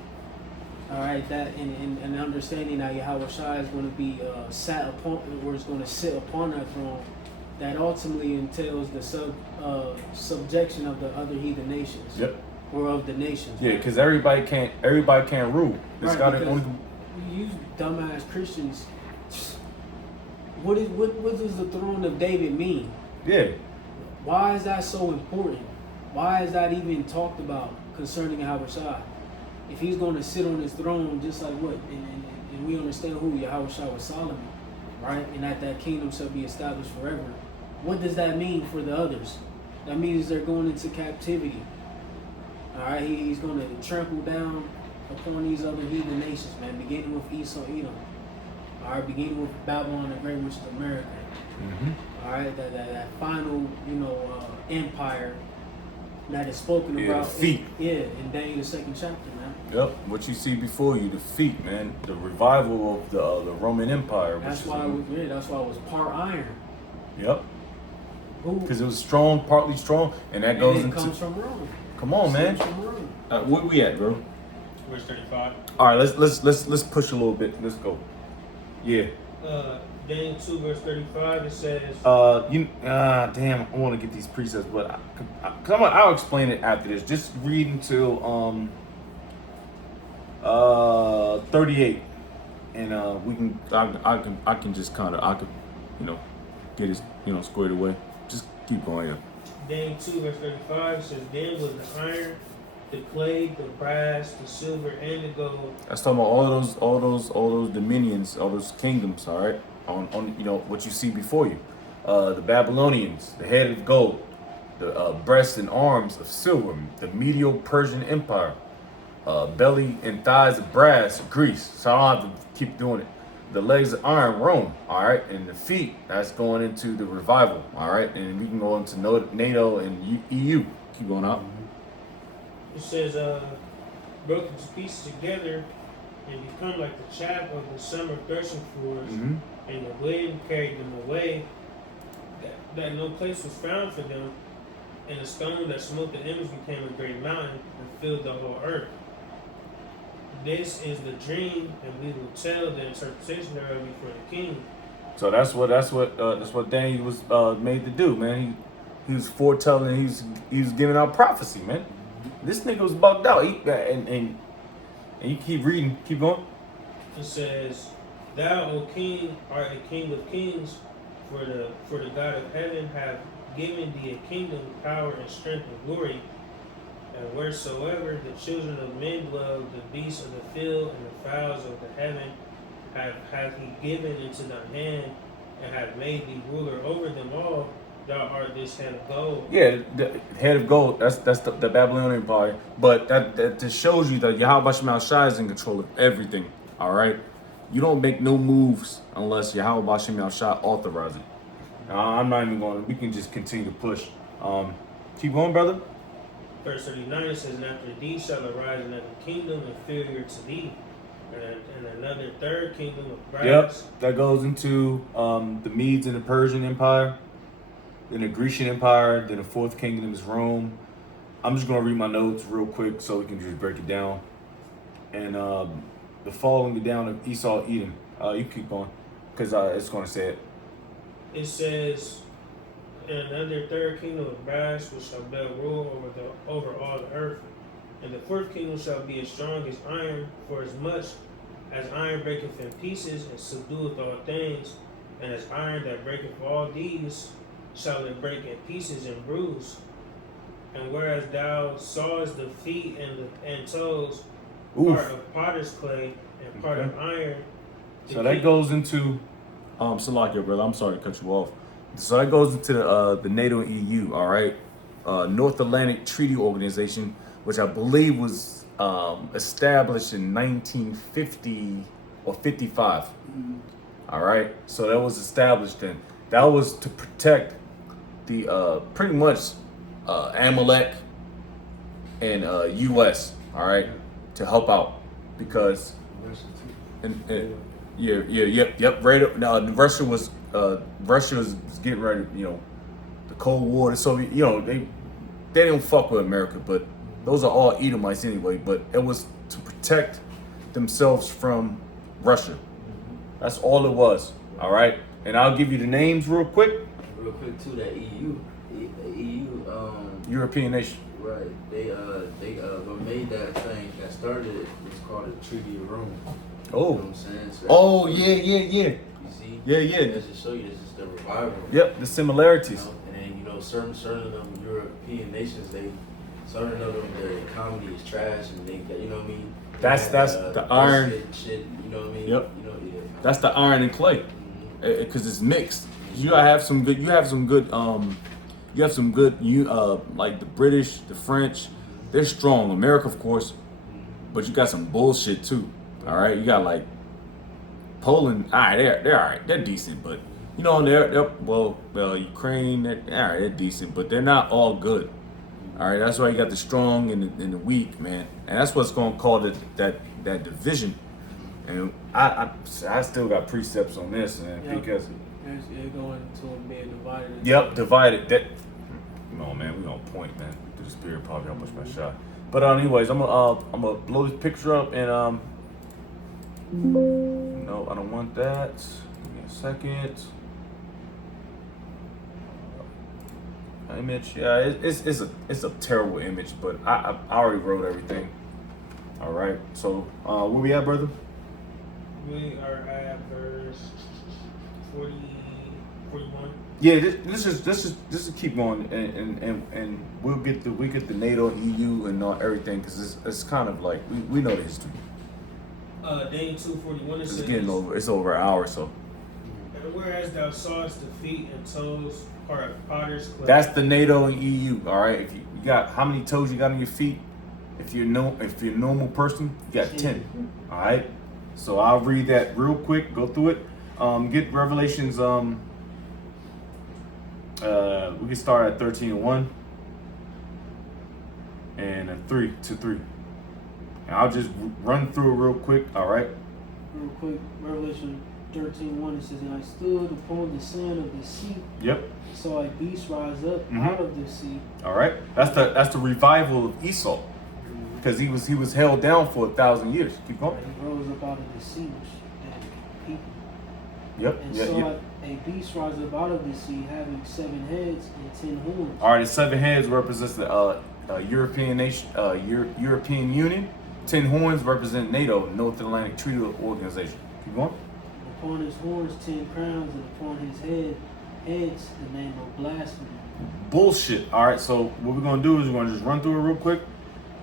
all right, that and understanding that Yahweh Shai is going to be sat upon, or is going to sit upon that throne, that ultimately entails the subjection of the other heathen nations. Yep. Or of the nations. Yeah, because everybody can't rule. It's Right, got to because only. you dumbass Christians. What does the throne of David mean? Yeah. Why is that so important? Why is that even talked about concerning Yahweh Shai? If he's going to sit on his throne, just like what, and we understand who Yahweh Shai was, Solomon, right? And that kingdom shall be established forever. What does that mean for the others? That means they're going into captivity. All right, he's going to trample down upon these other heathen nations, man, beginning with Esau, Edom. All right, beginning with Babylon the Great, which is America. Mm-hmm. All right, that final, empire that is spoken Yeah, about. defeat. In Daniel the 2nd chapter, man. Yep. What you see before you, defeat, man. The revival of the Roman Empire. That's why it was part iron. Yep. Who? Because it was strong, partly strong, and that And goes it into. comes from Rome. Come on, man. It comes from Rome. Where we at, bro? Verse 35. All right, let's push a little bit. Let's go. Yeah. Daniel 2 verse 35. It says. Damn. I want to get these precepts, but I'll explain it after this. Just read until 38, and we can. I can just kind of get it squared away. Just keep going. Yeah. Daniel 2 verse 35 says, then was the iron, the clay, the brass, the silver, and the gold. That's talking about all those dominions, all those kingdoms. All right, on what you see before you, the Babylonians, the head of gold, the breast and arms of silver, the Medo-Persian Empire, belly and thighs of brass, Greece. So I don't have to keep doing it. The legs of iron, Rome. All right, and the feet, that's going into the revival. All right, and we can go into NATO and EU. Keep going out. It says, broken to pieces together and become like the chaff of the summer threshing floors, Mm-hmm. and the wind carried them away, that no place was found for them, and the stone that smote the image became a great mountain and filled the whole earth. This is the dream, and we will tell the interpretation thereof before the king. So that's what Daniel was made to do, man. He was foretelling. He was giving out prophecy, man. This nigga was bugged out. And you keep reading, keep going. It says, "Thou, O King, art a King of kings, for the God of heaven hath given thee a kingdom, power, and strength, and glory. And wheresoever the children of men dwell, the beasts of the field and the fowls of the heaven hath he given into thy hand, and hath made thee ruler over them all. Thou art this head of gold." Yeah, the head of gold. That's the Babylonian Empire. But that just shows you that Yahweh Shai Shai is in control of everything. All right, you don't make no moves unless Yahweh Shai authorize it. I'm not even going. We can just continue to push. Keep going, brother. Verse 39 says, "And after thee shall arise another kingdom inferior to thee, and another third kingdom of brass. Yep, that goes into the Medes and the Persian Empire, then the Grecian Empire, then the fourth kingdom is Rome. I'm just gonna read my notes real quick so we can just break it down. And the following down of Esau, Edom. You keep going, because it's gonna say it. It says, and another third kingdom of brass which shall bear rule over all the earth. And the fourth kingdom shall be as strong as iron, for as much as iron breaketh in pieces and subdueth all things, and as iron that breaketh all these shall it break in pieces and bruise. And whereas thou sawest the feet and toes, part of potter's clay and part of iron. So that goes into Salakia, brother. I'm sorry to cut you off. So that goes into the NATO and EU, all right? North Atlantic Treaty Organization, which I believe was established in 1950 or 55. All right, so that was established then. That was to protect the pretty much Amalek and U.S. All right, to help out because yep. Right up now, Russia was getting ready. You know, the Cold War, the Soviet. You know, they don't fuck with America, but those are all Edomites anyway. But it was to protect themselves from Russia. That's all it was. All right, and I'll give you the names real quick. Real quick too, that EU, European nation. Right. They what made that thing that started it was called the Treaty of Rome. Oh. You know what I'm saying? So Oh yeah. You see? Yeah. That just show you this is the revival. Yep, the similarities. You know? And then certain of them European nations, certain of them their economy is trash and they got, you know what I mean? That's the iron. Shit, you know what I mean? Yep. You know, yeah. That's the iron and clay, because it's mixed. You gotta have some good. You have some good. Like the British, the French, they're strong. America, of course, but you got some bullshit too. All right, you got like Poland. All right, they're all right. They're decent, but you know they're well Ukraine. They're all right. They're decent, but they're not all good. All right, that's why you got the strong and the weak, man, and that's what's gonna cause that division. And I still got precepts on this, man, because You're going to them being divided. yep, divided. That no, man, we on point, man. Through the spirit, probably how much my shot. But anyways, I'm gonna blow this picture up and no, I don't want that. Give me a second. Image, yeah, it's a terrible image, but I already wrote everything. All right, so where we at, brother? We are at verse 41. Yeah, this is keep going, and we get the NATO, EU, and everything because it's kind of like we know the history. Daniel 2:41 It's says, getting over. It's over an hour, so and whereas thou sawest the feet and toes part of potter's clay. that's the NATO and EU. All right, if you got how many toes you got on your feet? If you're a normal person, you got 10. All right, so I'll read that real quick. Go through it. Get Revelations. We can start at 13:1 and 3:3. And I'll just run through it real quick. All right. Real quick, Revelation 13:1, it says, "And I stood upon the sand of the sea, Yep. saw a beast rise up out of the sea." All right. That's the revival of Esau, because he was held down for 1,000 years. Keep going. And he rose up out of the sea, which people. Yep. And Yeah. saw a beast rise up out of the sea, having 7 heads and 10 horns. All right. The 7 heads represents the European nation, European Union. 10 horns represent NATO, North Atlantic Treaty Organization. Keep going. Upon his horns 10 crowns, and upon his heads the name of blasphemy. Bullshit. All right. So what we're gonna do is we're gonna just run through it real quick.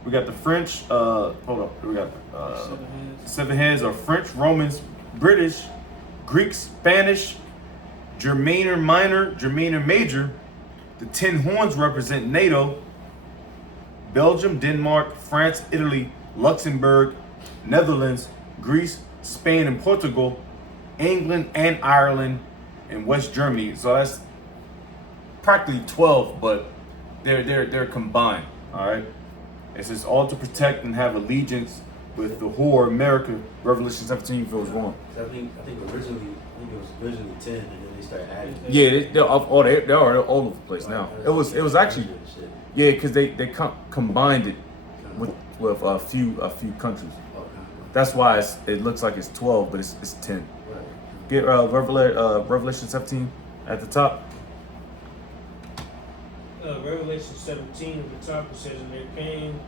We got the French. Hold up. We got 7 heads. 7 heads are French, Romans, British, Greek, Spanish, Germaner Minor, Germaner Major. The 10 horns represent NATO, Belgium, Denmark, France, Italy, Luxembourg, Netherlands, Greece, Spain, and Portugal, England and Ireland, and West Germany. So that's practically 12, but they're combined. All right. It says all to protect and have allegiance with the whore America. Revelation 17, you feel was wrong. I think originally, it was originally 10, and then they started adding. Yeah, they're all over the place now. It was actually, yeah, because they combined it with a few countries. That's why it looks like it's 12, but it's 10. Get Revelation 17 at the top. Revelation 17 at the top, it says, and there came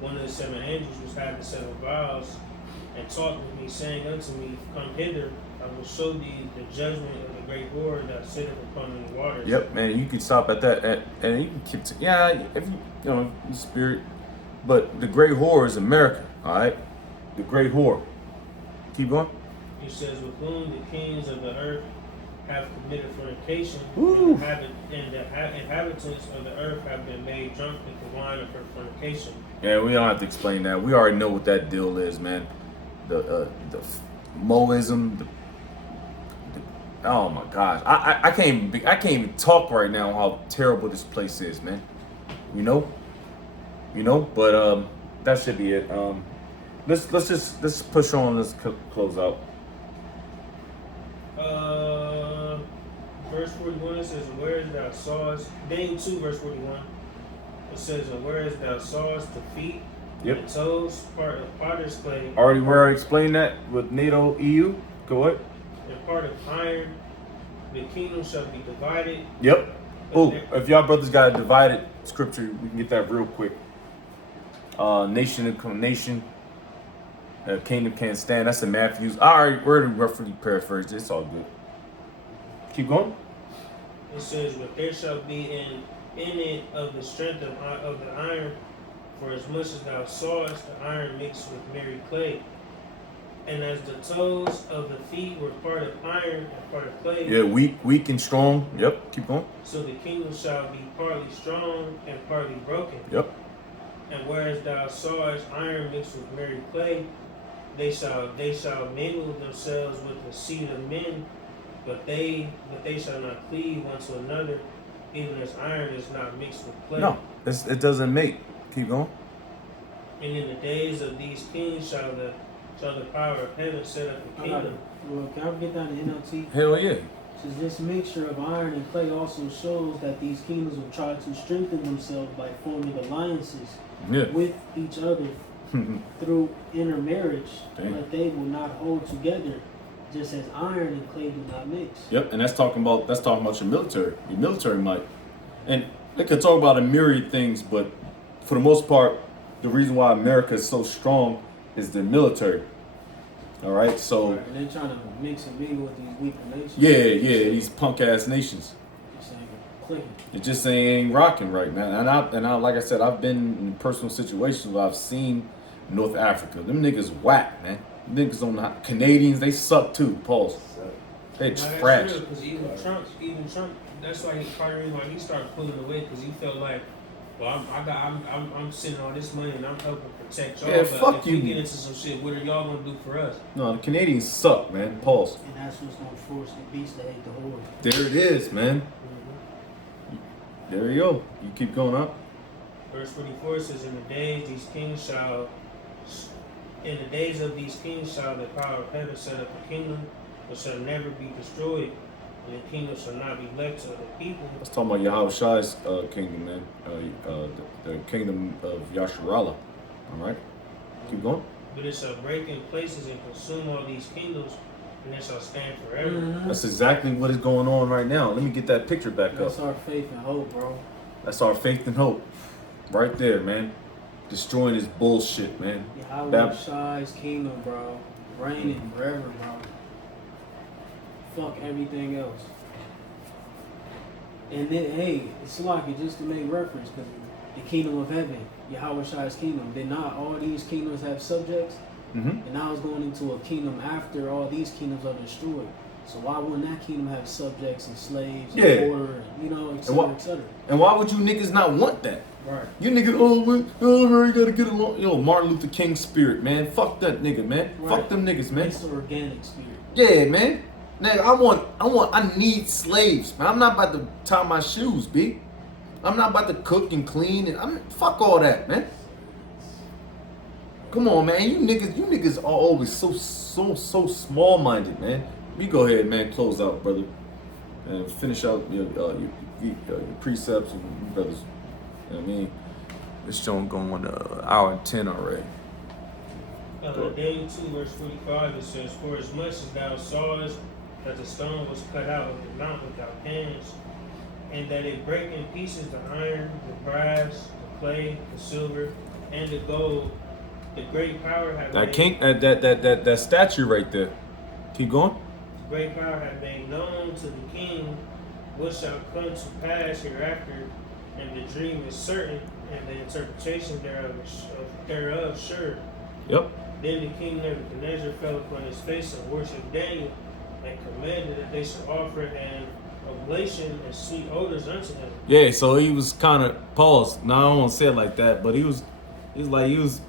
one of the 7 angels which had the 7 vials, and talked with me, saying unto me, come hither, I will show thee the judgment of the great whore that sitteth upon the waters. Yep, man, you can stop at that, and you can keep, if you spirit, but the great whore is America, all right? The great whore. Keep going. He says, with whom the kings of the earth have committed fornication, Woo. and the inhabitants of the earth have been made drunk with the wine of her fornication. Yeah, we don't have to explain that. We already know what that deal is, man. The Moism. Oh my gosh, I can't even talk right now how terrible this place is, man. You know. But that should be it. Let's push on. Let's close out. Verse 41, it says, whereas thou sawest, Daniel 2, verse 41, it says, whereas thou sawest the feet, Yep. the toes, part of potter's clay, We already explained that with NATO, EU. Go ahead. and part of iron, the kingdom shall be divided. Yep. Oh, if y'all brothers got a divided scripture, we can get that real quick. Nation to nation. Kingdom can't stand. That's in Matthews. All right, we're roughly paraphrased. It's all good. Keep going. It says, but there shall be in it of the strength of the iron, for as much as thou sawest the iron mixed with merry clay. And as the toes of the feet were part of iron and part of clay, Yeah, weak and strong. Yep. Keep going. so the kingdom shall be partly strong and partly broken. Yep. And whereas thou sawest iron mixed with merry clay, they shall mingle themselves with the seed of men, but they shall not cleave one to another, even as iron is not mixed with clay. No, it doesn't mate. Keep going. And in the days of these kings shall the power of heaven set up a kingdom. Well, can I get that in NLT? Hell yeah. So this mixture of iron and clay also shows that these kingdoms will try to strengthen themselves by forming alliances Yeah. with each other through intermarriage, Dang. but they will not hold together, just as iron and clay do not mix. Yep, and that's talking about your military might. And they could talk about a myriad things, but for the most part, the reason why America is so strong is the military. All right, so Right, and they're trying to mix and mingle with these weaker nations. yeah, these punk ass nations. Just ain't clicking. It just ain't rocking right, man. And I like I said, I've been in personal situations where I've seen North Africa. Them niggas whack, man. Them niggas on the Canadians, they suck too. Pause. They Now, that's trash. real, 'cause even Trump, that's why part of the reason why he started pulling away, because he felt like, well, I'm sending all this money and I'm helping protect y'all. Yeah, but fuck if you. we get into some shit, what are y'all gonna do for us? No, the Canadians suck, man. Pause. And that's what's gonna force the beast to hate the whore. There it is, man. There you go. You keep going up. Verse 44 says, in the days of these kings shall the power of heaven set up a kingdom which shall never be destroyed, and the kingdom shall not be left to other people. Let's talk about Yahweh Shai's kingdom, man. The kingdom of Yasharallah. All right. Keep going. But it shall break in places and consume all these kingdoms, and it shall stand forever. Mhm. That's exactly what is going on right now. Let me get that picture back up. That's our faith and hope, bro. That's our faith and hope. Right there, man. Destroying this bullshit, man. Yahweh That- Shai's kingdom, bro. Reigning forever, bro. Fuck everything else. And then, hey, it's like it just to make reference, because the kingdom of heaven, Yahweh Shai's kingdom, did not all these kingdoms have subjects? Mm-hmm. And now it's going into a kingdom after all these kingdoms are destroyed. So why wouldn't that kingdom have subjects and slaves Yeah. and order, and, et cetera, et cetera? And why would you niggas not want that? Right. You niggas, we gotta get along. Yo, Martin Luther King spirit, man. Fuck that nigga, man. Right. Fuck them niggas, man. It's the organic spirit. Yeah, man. Nigga, I need slaves, man. I'm not about to tie my shoes, B. I'm not about to cook and clean. Fuck all that, man. Come on, man. You niggas are always so small minded, man. You go ahead, man. Close out, brother, and finish out your precepts and your brothers. You know what I mean? This show going on hour and 10 already. Daniel 2 verse 45 it says, "For as much as thou sawest that the stone was cut out of the mount without hands, and that it brake in pieces the iron, the brass, the clay, the silver, and the gold, the great power had That king, that statue right there. Keep going. great power had made known to the king what shall come to pass hereafter, and the dream is certain, and the interpretation thereof sure. Yep. Then the king Nebuchadnezzar fell upon his face and worshipped Daniel, and commanded that they should offer an oblation and sweet odors unto him." Yeah. So he was kind of paused. Now I don't want to say it like that, but he was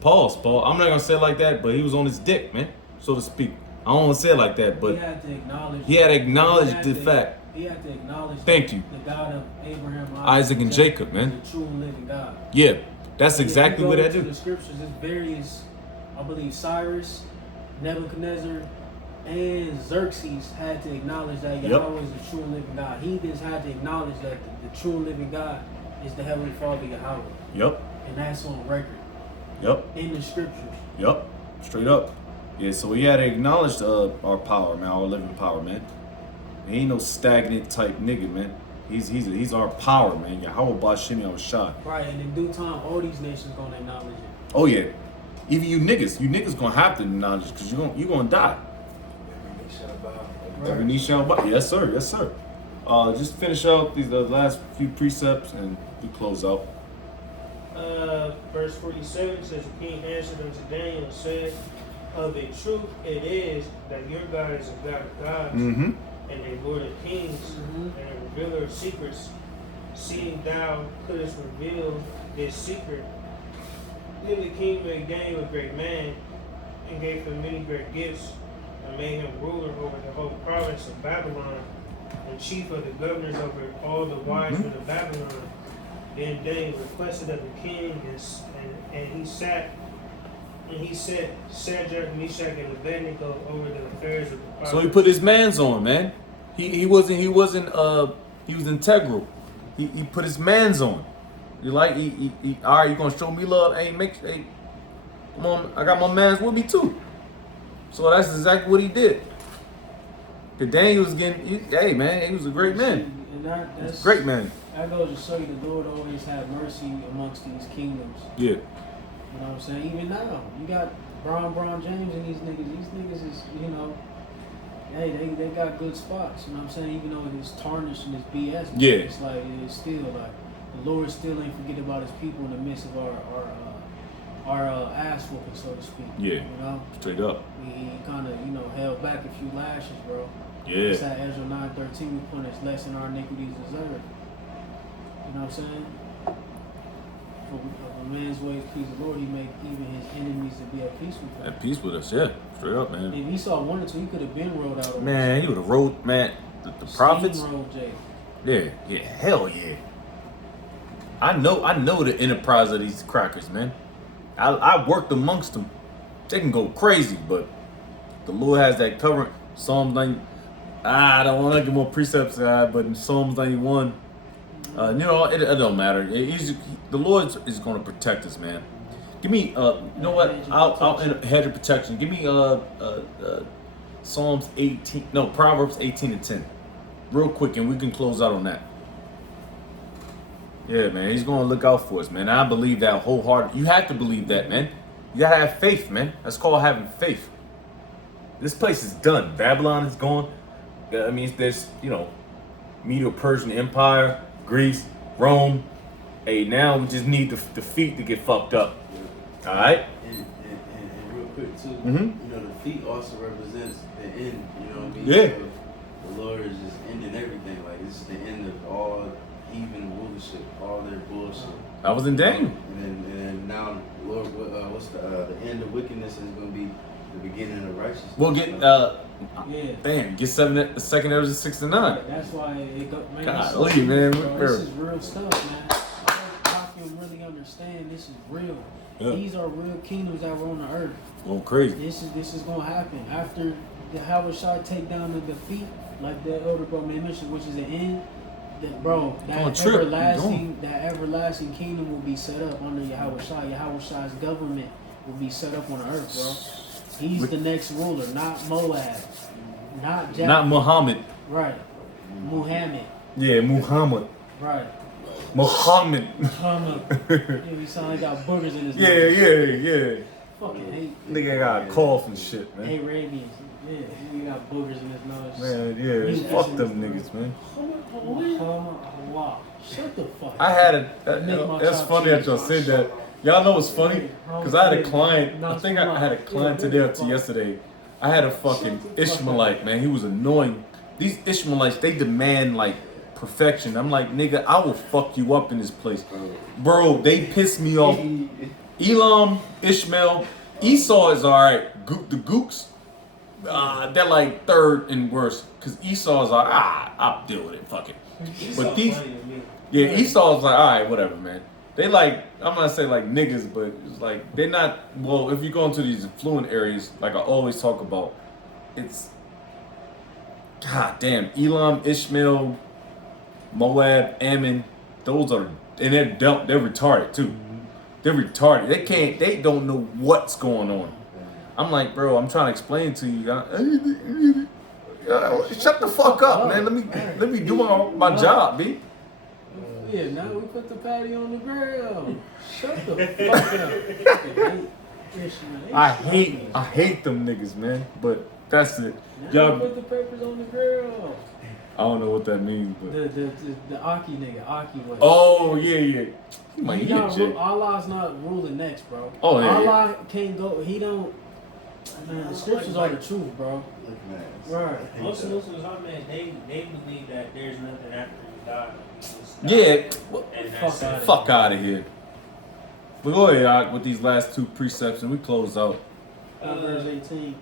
paused. Paul. I'm not gonna say it like that, but he was on his dick, man, so to speak. I don't want to say it like that, but he had to acknowledge. he had acknowledged the fact. He had to acknowledge. Thank you. The God of Abraham, Isaac, and Jacob, man. The true and living God. Yeah, that's And exactly if what you I go to do. the scriptures, there's various, I believe Cyrus, Nebuchadnezzar, and Xerxes had to acknowledge that Yep. Yahweh is the true and living God. Heathens had to acknowledge that the true and living God is the Heavenly Father Yahweh. Yep. And that's on record Yep. in the scriptures. Yep. Straight up. Yeah. So we had to acknowledge our power, man, our living power, man. He ain't no stagnant type nigga, man. He's our power, man. Yahweh Bashim Yahushua. Right, and in due time, all these nations gonna acknowledge it. Oh yeah. Even you niggas gonna have to acknowledge because you gonna die. Every knee shall bow. Yes, sir. Yes, sir. Just finish out the last few precepts and we close out. Verse 47 says, "The king answered unto Daniel and said, Of a truth it is that your God is a God of gods, Mm-hmm. and a Lord of kings, Mhm. and a revealer of secrets. Seeing thou couldst reveal this secret." Then the king made Daniel a great man, and gave him many great gifts, and made him ruler over the whole province of Babylon, and chief of the governors over all the wise men of Babylon. Then Daniel requested of the king, and he set Shadrach, Meshach, and Abednego over the affairs of the province. So he put his mans on, man. He was integral. He put his mans on. You like he all right, you gonna show me love? Hey, come on, I got my mans with me too. So that's exactly what he did. The Daniel was hey man, he was a great man. And that's Great man. That goes to show you the Lord always have mercy amongst these kingdoms. Yeah. You know what I'm saying? Even now, you got Bron James and these niggas. These niggas is, you know, hey, they got good spots. You know what I'm saying? Even though it's tarnished and it's BS. But Yeah. It's like, it's still like, the Lord still ain't forget about his people in the midst of our ass whooping, so to speak. Yeah. You know? Straight up. He kind of, you know, held back a few lashes, bro. Yeah. It's at Ezra 9:13, we punish less than our iniquities deserve. You know what I'm saying? For a man's ways please the Lord, he make even his enemies to be at peace with him. At peace with us, yeah. Straight up, man. If he saw one or two, he could have been rolled out. Man, he would have wrote, man, the prophets. Steamrolled Jay. Yeah, hell yeah. I know the enterprise of these crackers, man. I worked amongst them. They can go crazy, but the Lord has that covering. Psalms 90. I don't want to give more precepts, but in Psalms 91, you know, it don't matter. The Lord is going to protect us, man. Give me, you know what? I'll hedge of protection. Give me Psalms 18. No, Proverbs 18:10, real quick, and we can close out on that. Yeah, man, he's going to look out for us, man. I believe that wholeheartedly. You have to believe that, man. You got to have faith, man. That's called having faith. This place is done. Babylon is gone. I mean, there's, you know, Medo-Persian Empire, Greece, Rome. Hey, now we just need the feet to get fucked up. All right? And real quick too, Mhm. you know, the feet also represents the end. You know what I mean? Yeah. So the Lord is just ending everything. Like this is the end of all heathen rulership, all their bullshit. I was in Daniel. And then now, Lord, what's the end of wickedness is going to be the beginning of righteousness. We'll get Yeah. damn, get 2nd Ezra 6-9. That's why it go, man. Golly, it's so deep, man, bro. we're- This is real stuff, man. I hope Hakim really understands. understand this is real. Yeah. These are real kingdoms that were on the earth. Going crazy. This is gonna happen after the Howard Shah take down the defeat, like the elder bro mentioned, which is the end. Bro, that everlasting kingdom will be set up under Yahweh Shah. Yahweh Shah's government will be set up on the earth, bro. He's the next ruler, not Moab, not Japheth. Not Muhammad. Right. Muhammad. Yeah, Muhammad. Right. Muhammad. Yeah, he sound like he got boogers in his Yeah, nose. yeah. Fucking hate. Nigga got a cough and shit, man. Arabians. Yeah, he got boogers in his nose. Man, yeah, fuck them niggas, man. Shut the fuck up. I had a. That's funny that y'all said that. Y'all know what's funny? Because I had a client. I think I had a client today or two yesterday. I had a fucking Ishmaelite, man. He was annoying. These Ishmaelites, they demand like perfection. I'm like, nigga, I will fuck you up in this place, bro. They piss me off. Elam, Ishmael, Esau is alright. The Gooks, they're like third and worst. Cause Esau is like, I'll deal with it. Fuck it. But these, yeah, Esau's like, alright, whatever, man. They like, I'm not saying like niggas, but it's like they're not. Well, if you go into these affluent areas, like I always talk about, it's God damn, Elam, Ishmael, Moab, Ammon, those are, and they're retarded too. They're retarded. They don't know what's going on. I'm like, bro, I'm trying to explain to you. Shut the fuck up, man. Let me do my job, B. Yeah, now we put the patty on the grill. Shut the fuck up. I hate them niggas, man. But that's it. Now Y'all, we put the peppers on the grill. I don't know what that means, but The Aki nigga, Aki way. oh yeah. He might He hit not Jay. Allah's not ruling next, bro. Oh, yeah, Allah can't go. He don't. Man, the scriptures are the truth, bro. Right. Most Muslims are, man, they believe that there's nothing after you die. Yeah, And that's it. fuck out of here. But go ahead, Ak, with these last two precepts, and we close out. Proverbs 18.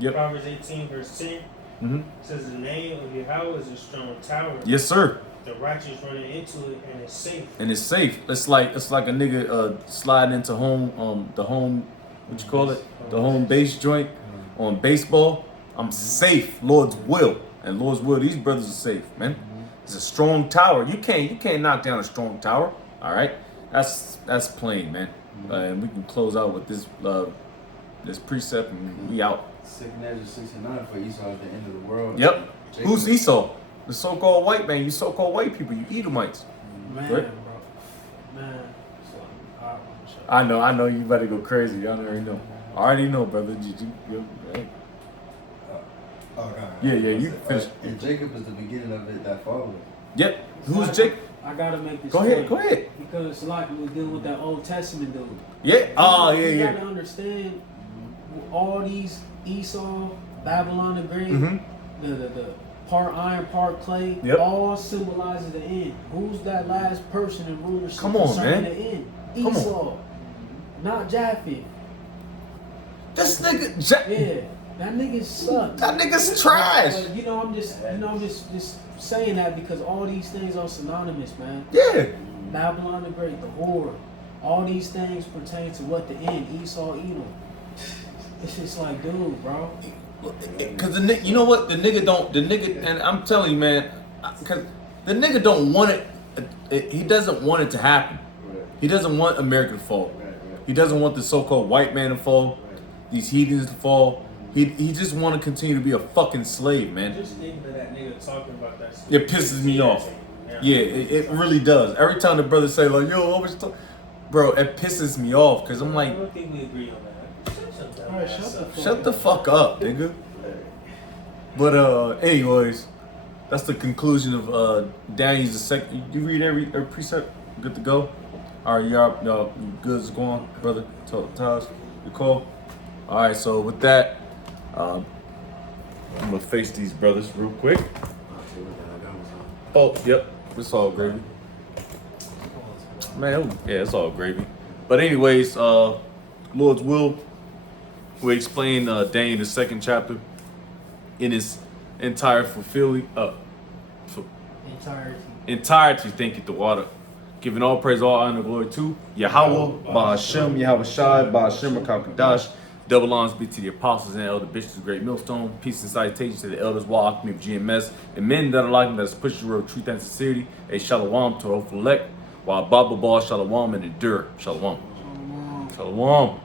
Yep. Proverbs 18 verse 10 Mm-hmm. says the name of Yahweh is a strong tower. Yes, sir. The righteous running into it and it's safe. And it's safe. It's like a nigga sliding into the home, what you call it, the home base joint on baseball. I'm safe, Lord's will, and Lord's will. These brothers are safe, man. It's a strong tower. You can't knock down a strong tower. All right, that's plain, man. And we can close out with this precept, and we out. Second Ezra 69 for Esau at the end of the world. Yep. Jacob. Who's Esau? The so-called white man. You so-called white people. You Edomites. Man, Right. bro. Man. Alright, I know. You better go crazy. Y'all already know. I already know, brother. Yeah. You finish. And Jacob is the beginning of it that followed. Yep. Who's Jacob? I gotta make this. Go ahead. point. Go ahead. Because like we was dealing with that Old Testament dude. Yeah. Oh, You yeah. gotta understand all these Esau, Babylon the Great, the part iron, part clay, Yep. all symbolizes the end. Who's that last person in rulership Come on, concerning man. the end? Come on. Esau, not Japheth. This nigga, Yeah, that nigga sucks. that nigga's trash. But I'm just saying that because all these things are synonymous, man. Yeah. Babylon the Great, the whore, all these things pertain to what the end, Esau, Edom. It's just like, dude, bro. Cause you know what? The nigga, and I'm telling you, man, cause the nigga don't want it. He doesn't want it to happen. He doesn't want America to fall. He doesn't want the so-called white man to fall. These heathens to fall. He just want to continue to be a fucking slave, man. Just thinking of that nigga talking about that stuff. It pisses me off. Yeah, it really does. Every time the brothers say like, "Yo, always talk," bro, it pisses me off because I'm I like, don't think we agree on that. Alright, shut the fuck shut the fuck up, nigga. But anyways, that's the conclusion of Daniel's the second. You read every precept. Good to go. All right, y'all you good as going, brother. Taj, you cool? All right, so with that, I'm gonna face these brothers real quick. Oh, yep, it's all gravy. Man, yeah, it's all gravy. But anyways, Lord's will. We explain Daniel the second chapter in its entire entirety. entirety. Thank you, the water. Giving all praise, all honor, and glory to Yahweh, Bahashem, Yahweh Shai, Bahashem, Rakakadash. Double honors be to the apostles and elder bishops of Great Millstone. Peace and salutations to the elders, Wa'ak, of GMS, and men that are like them that is pushing the road of truth and sincerity. A shalom to our hopeful elect, while Baba Ball, shalom, and endure. Shalom. Shalom.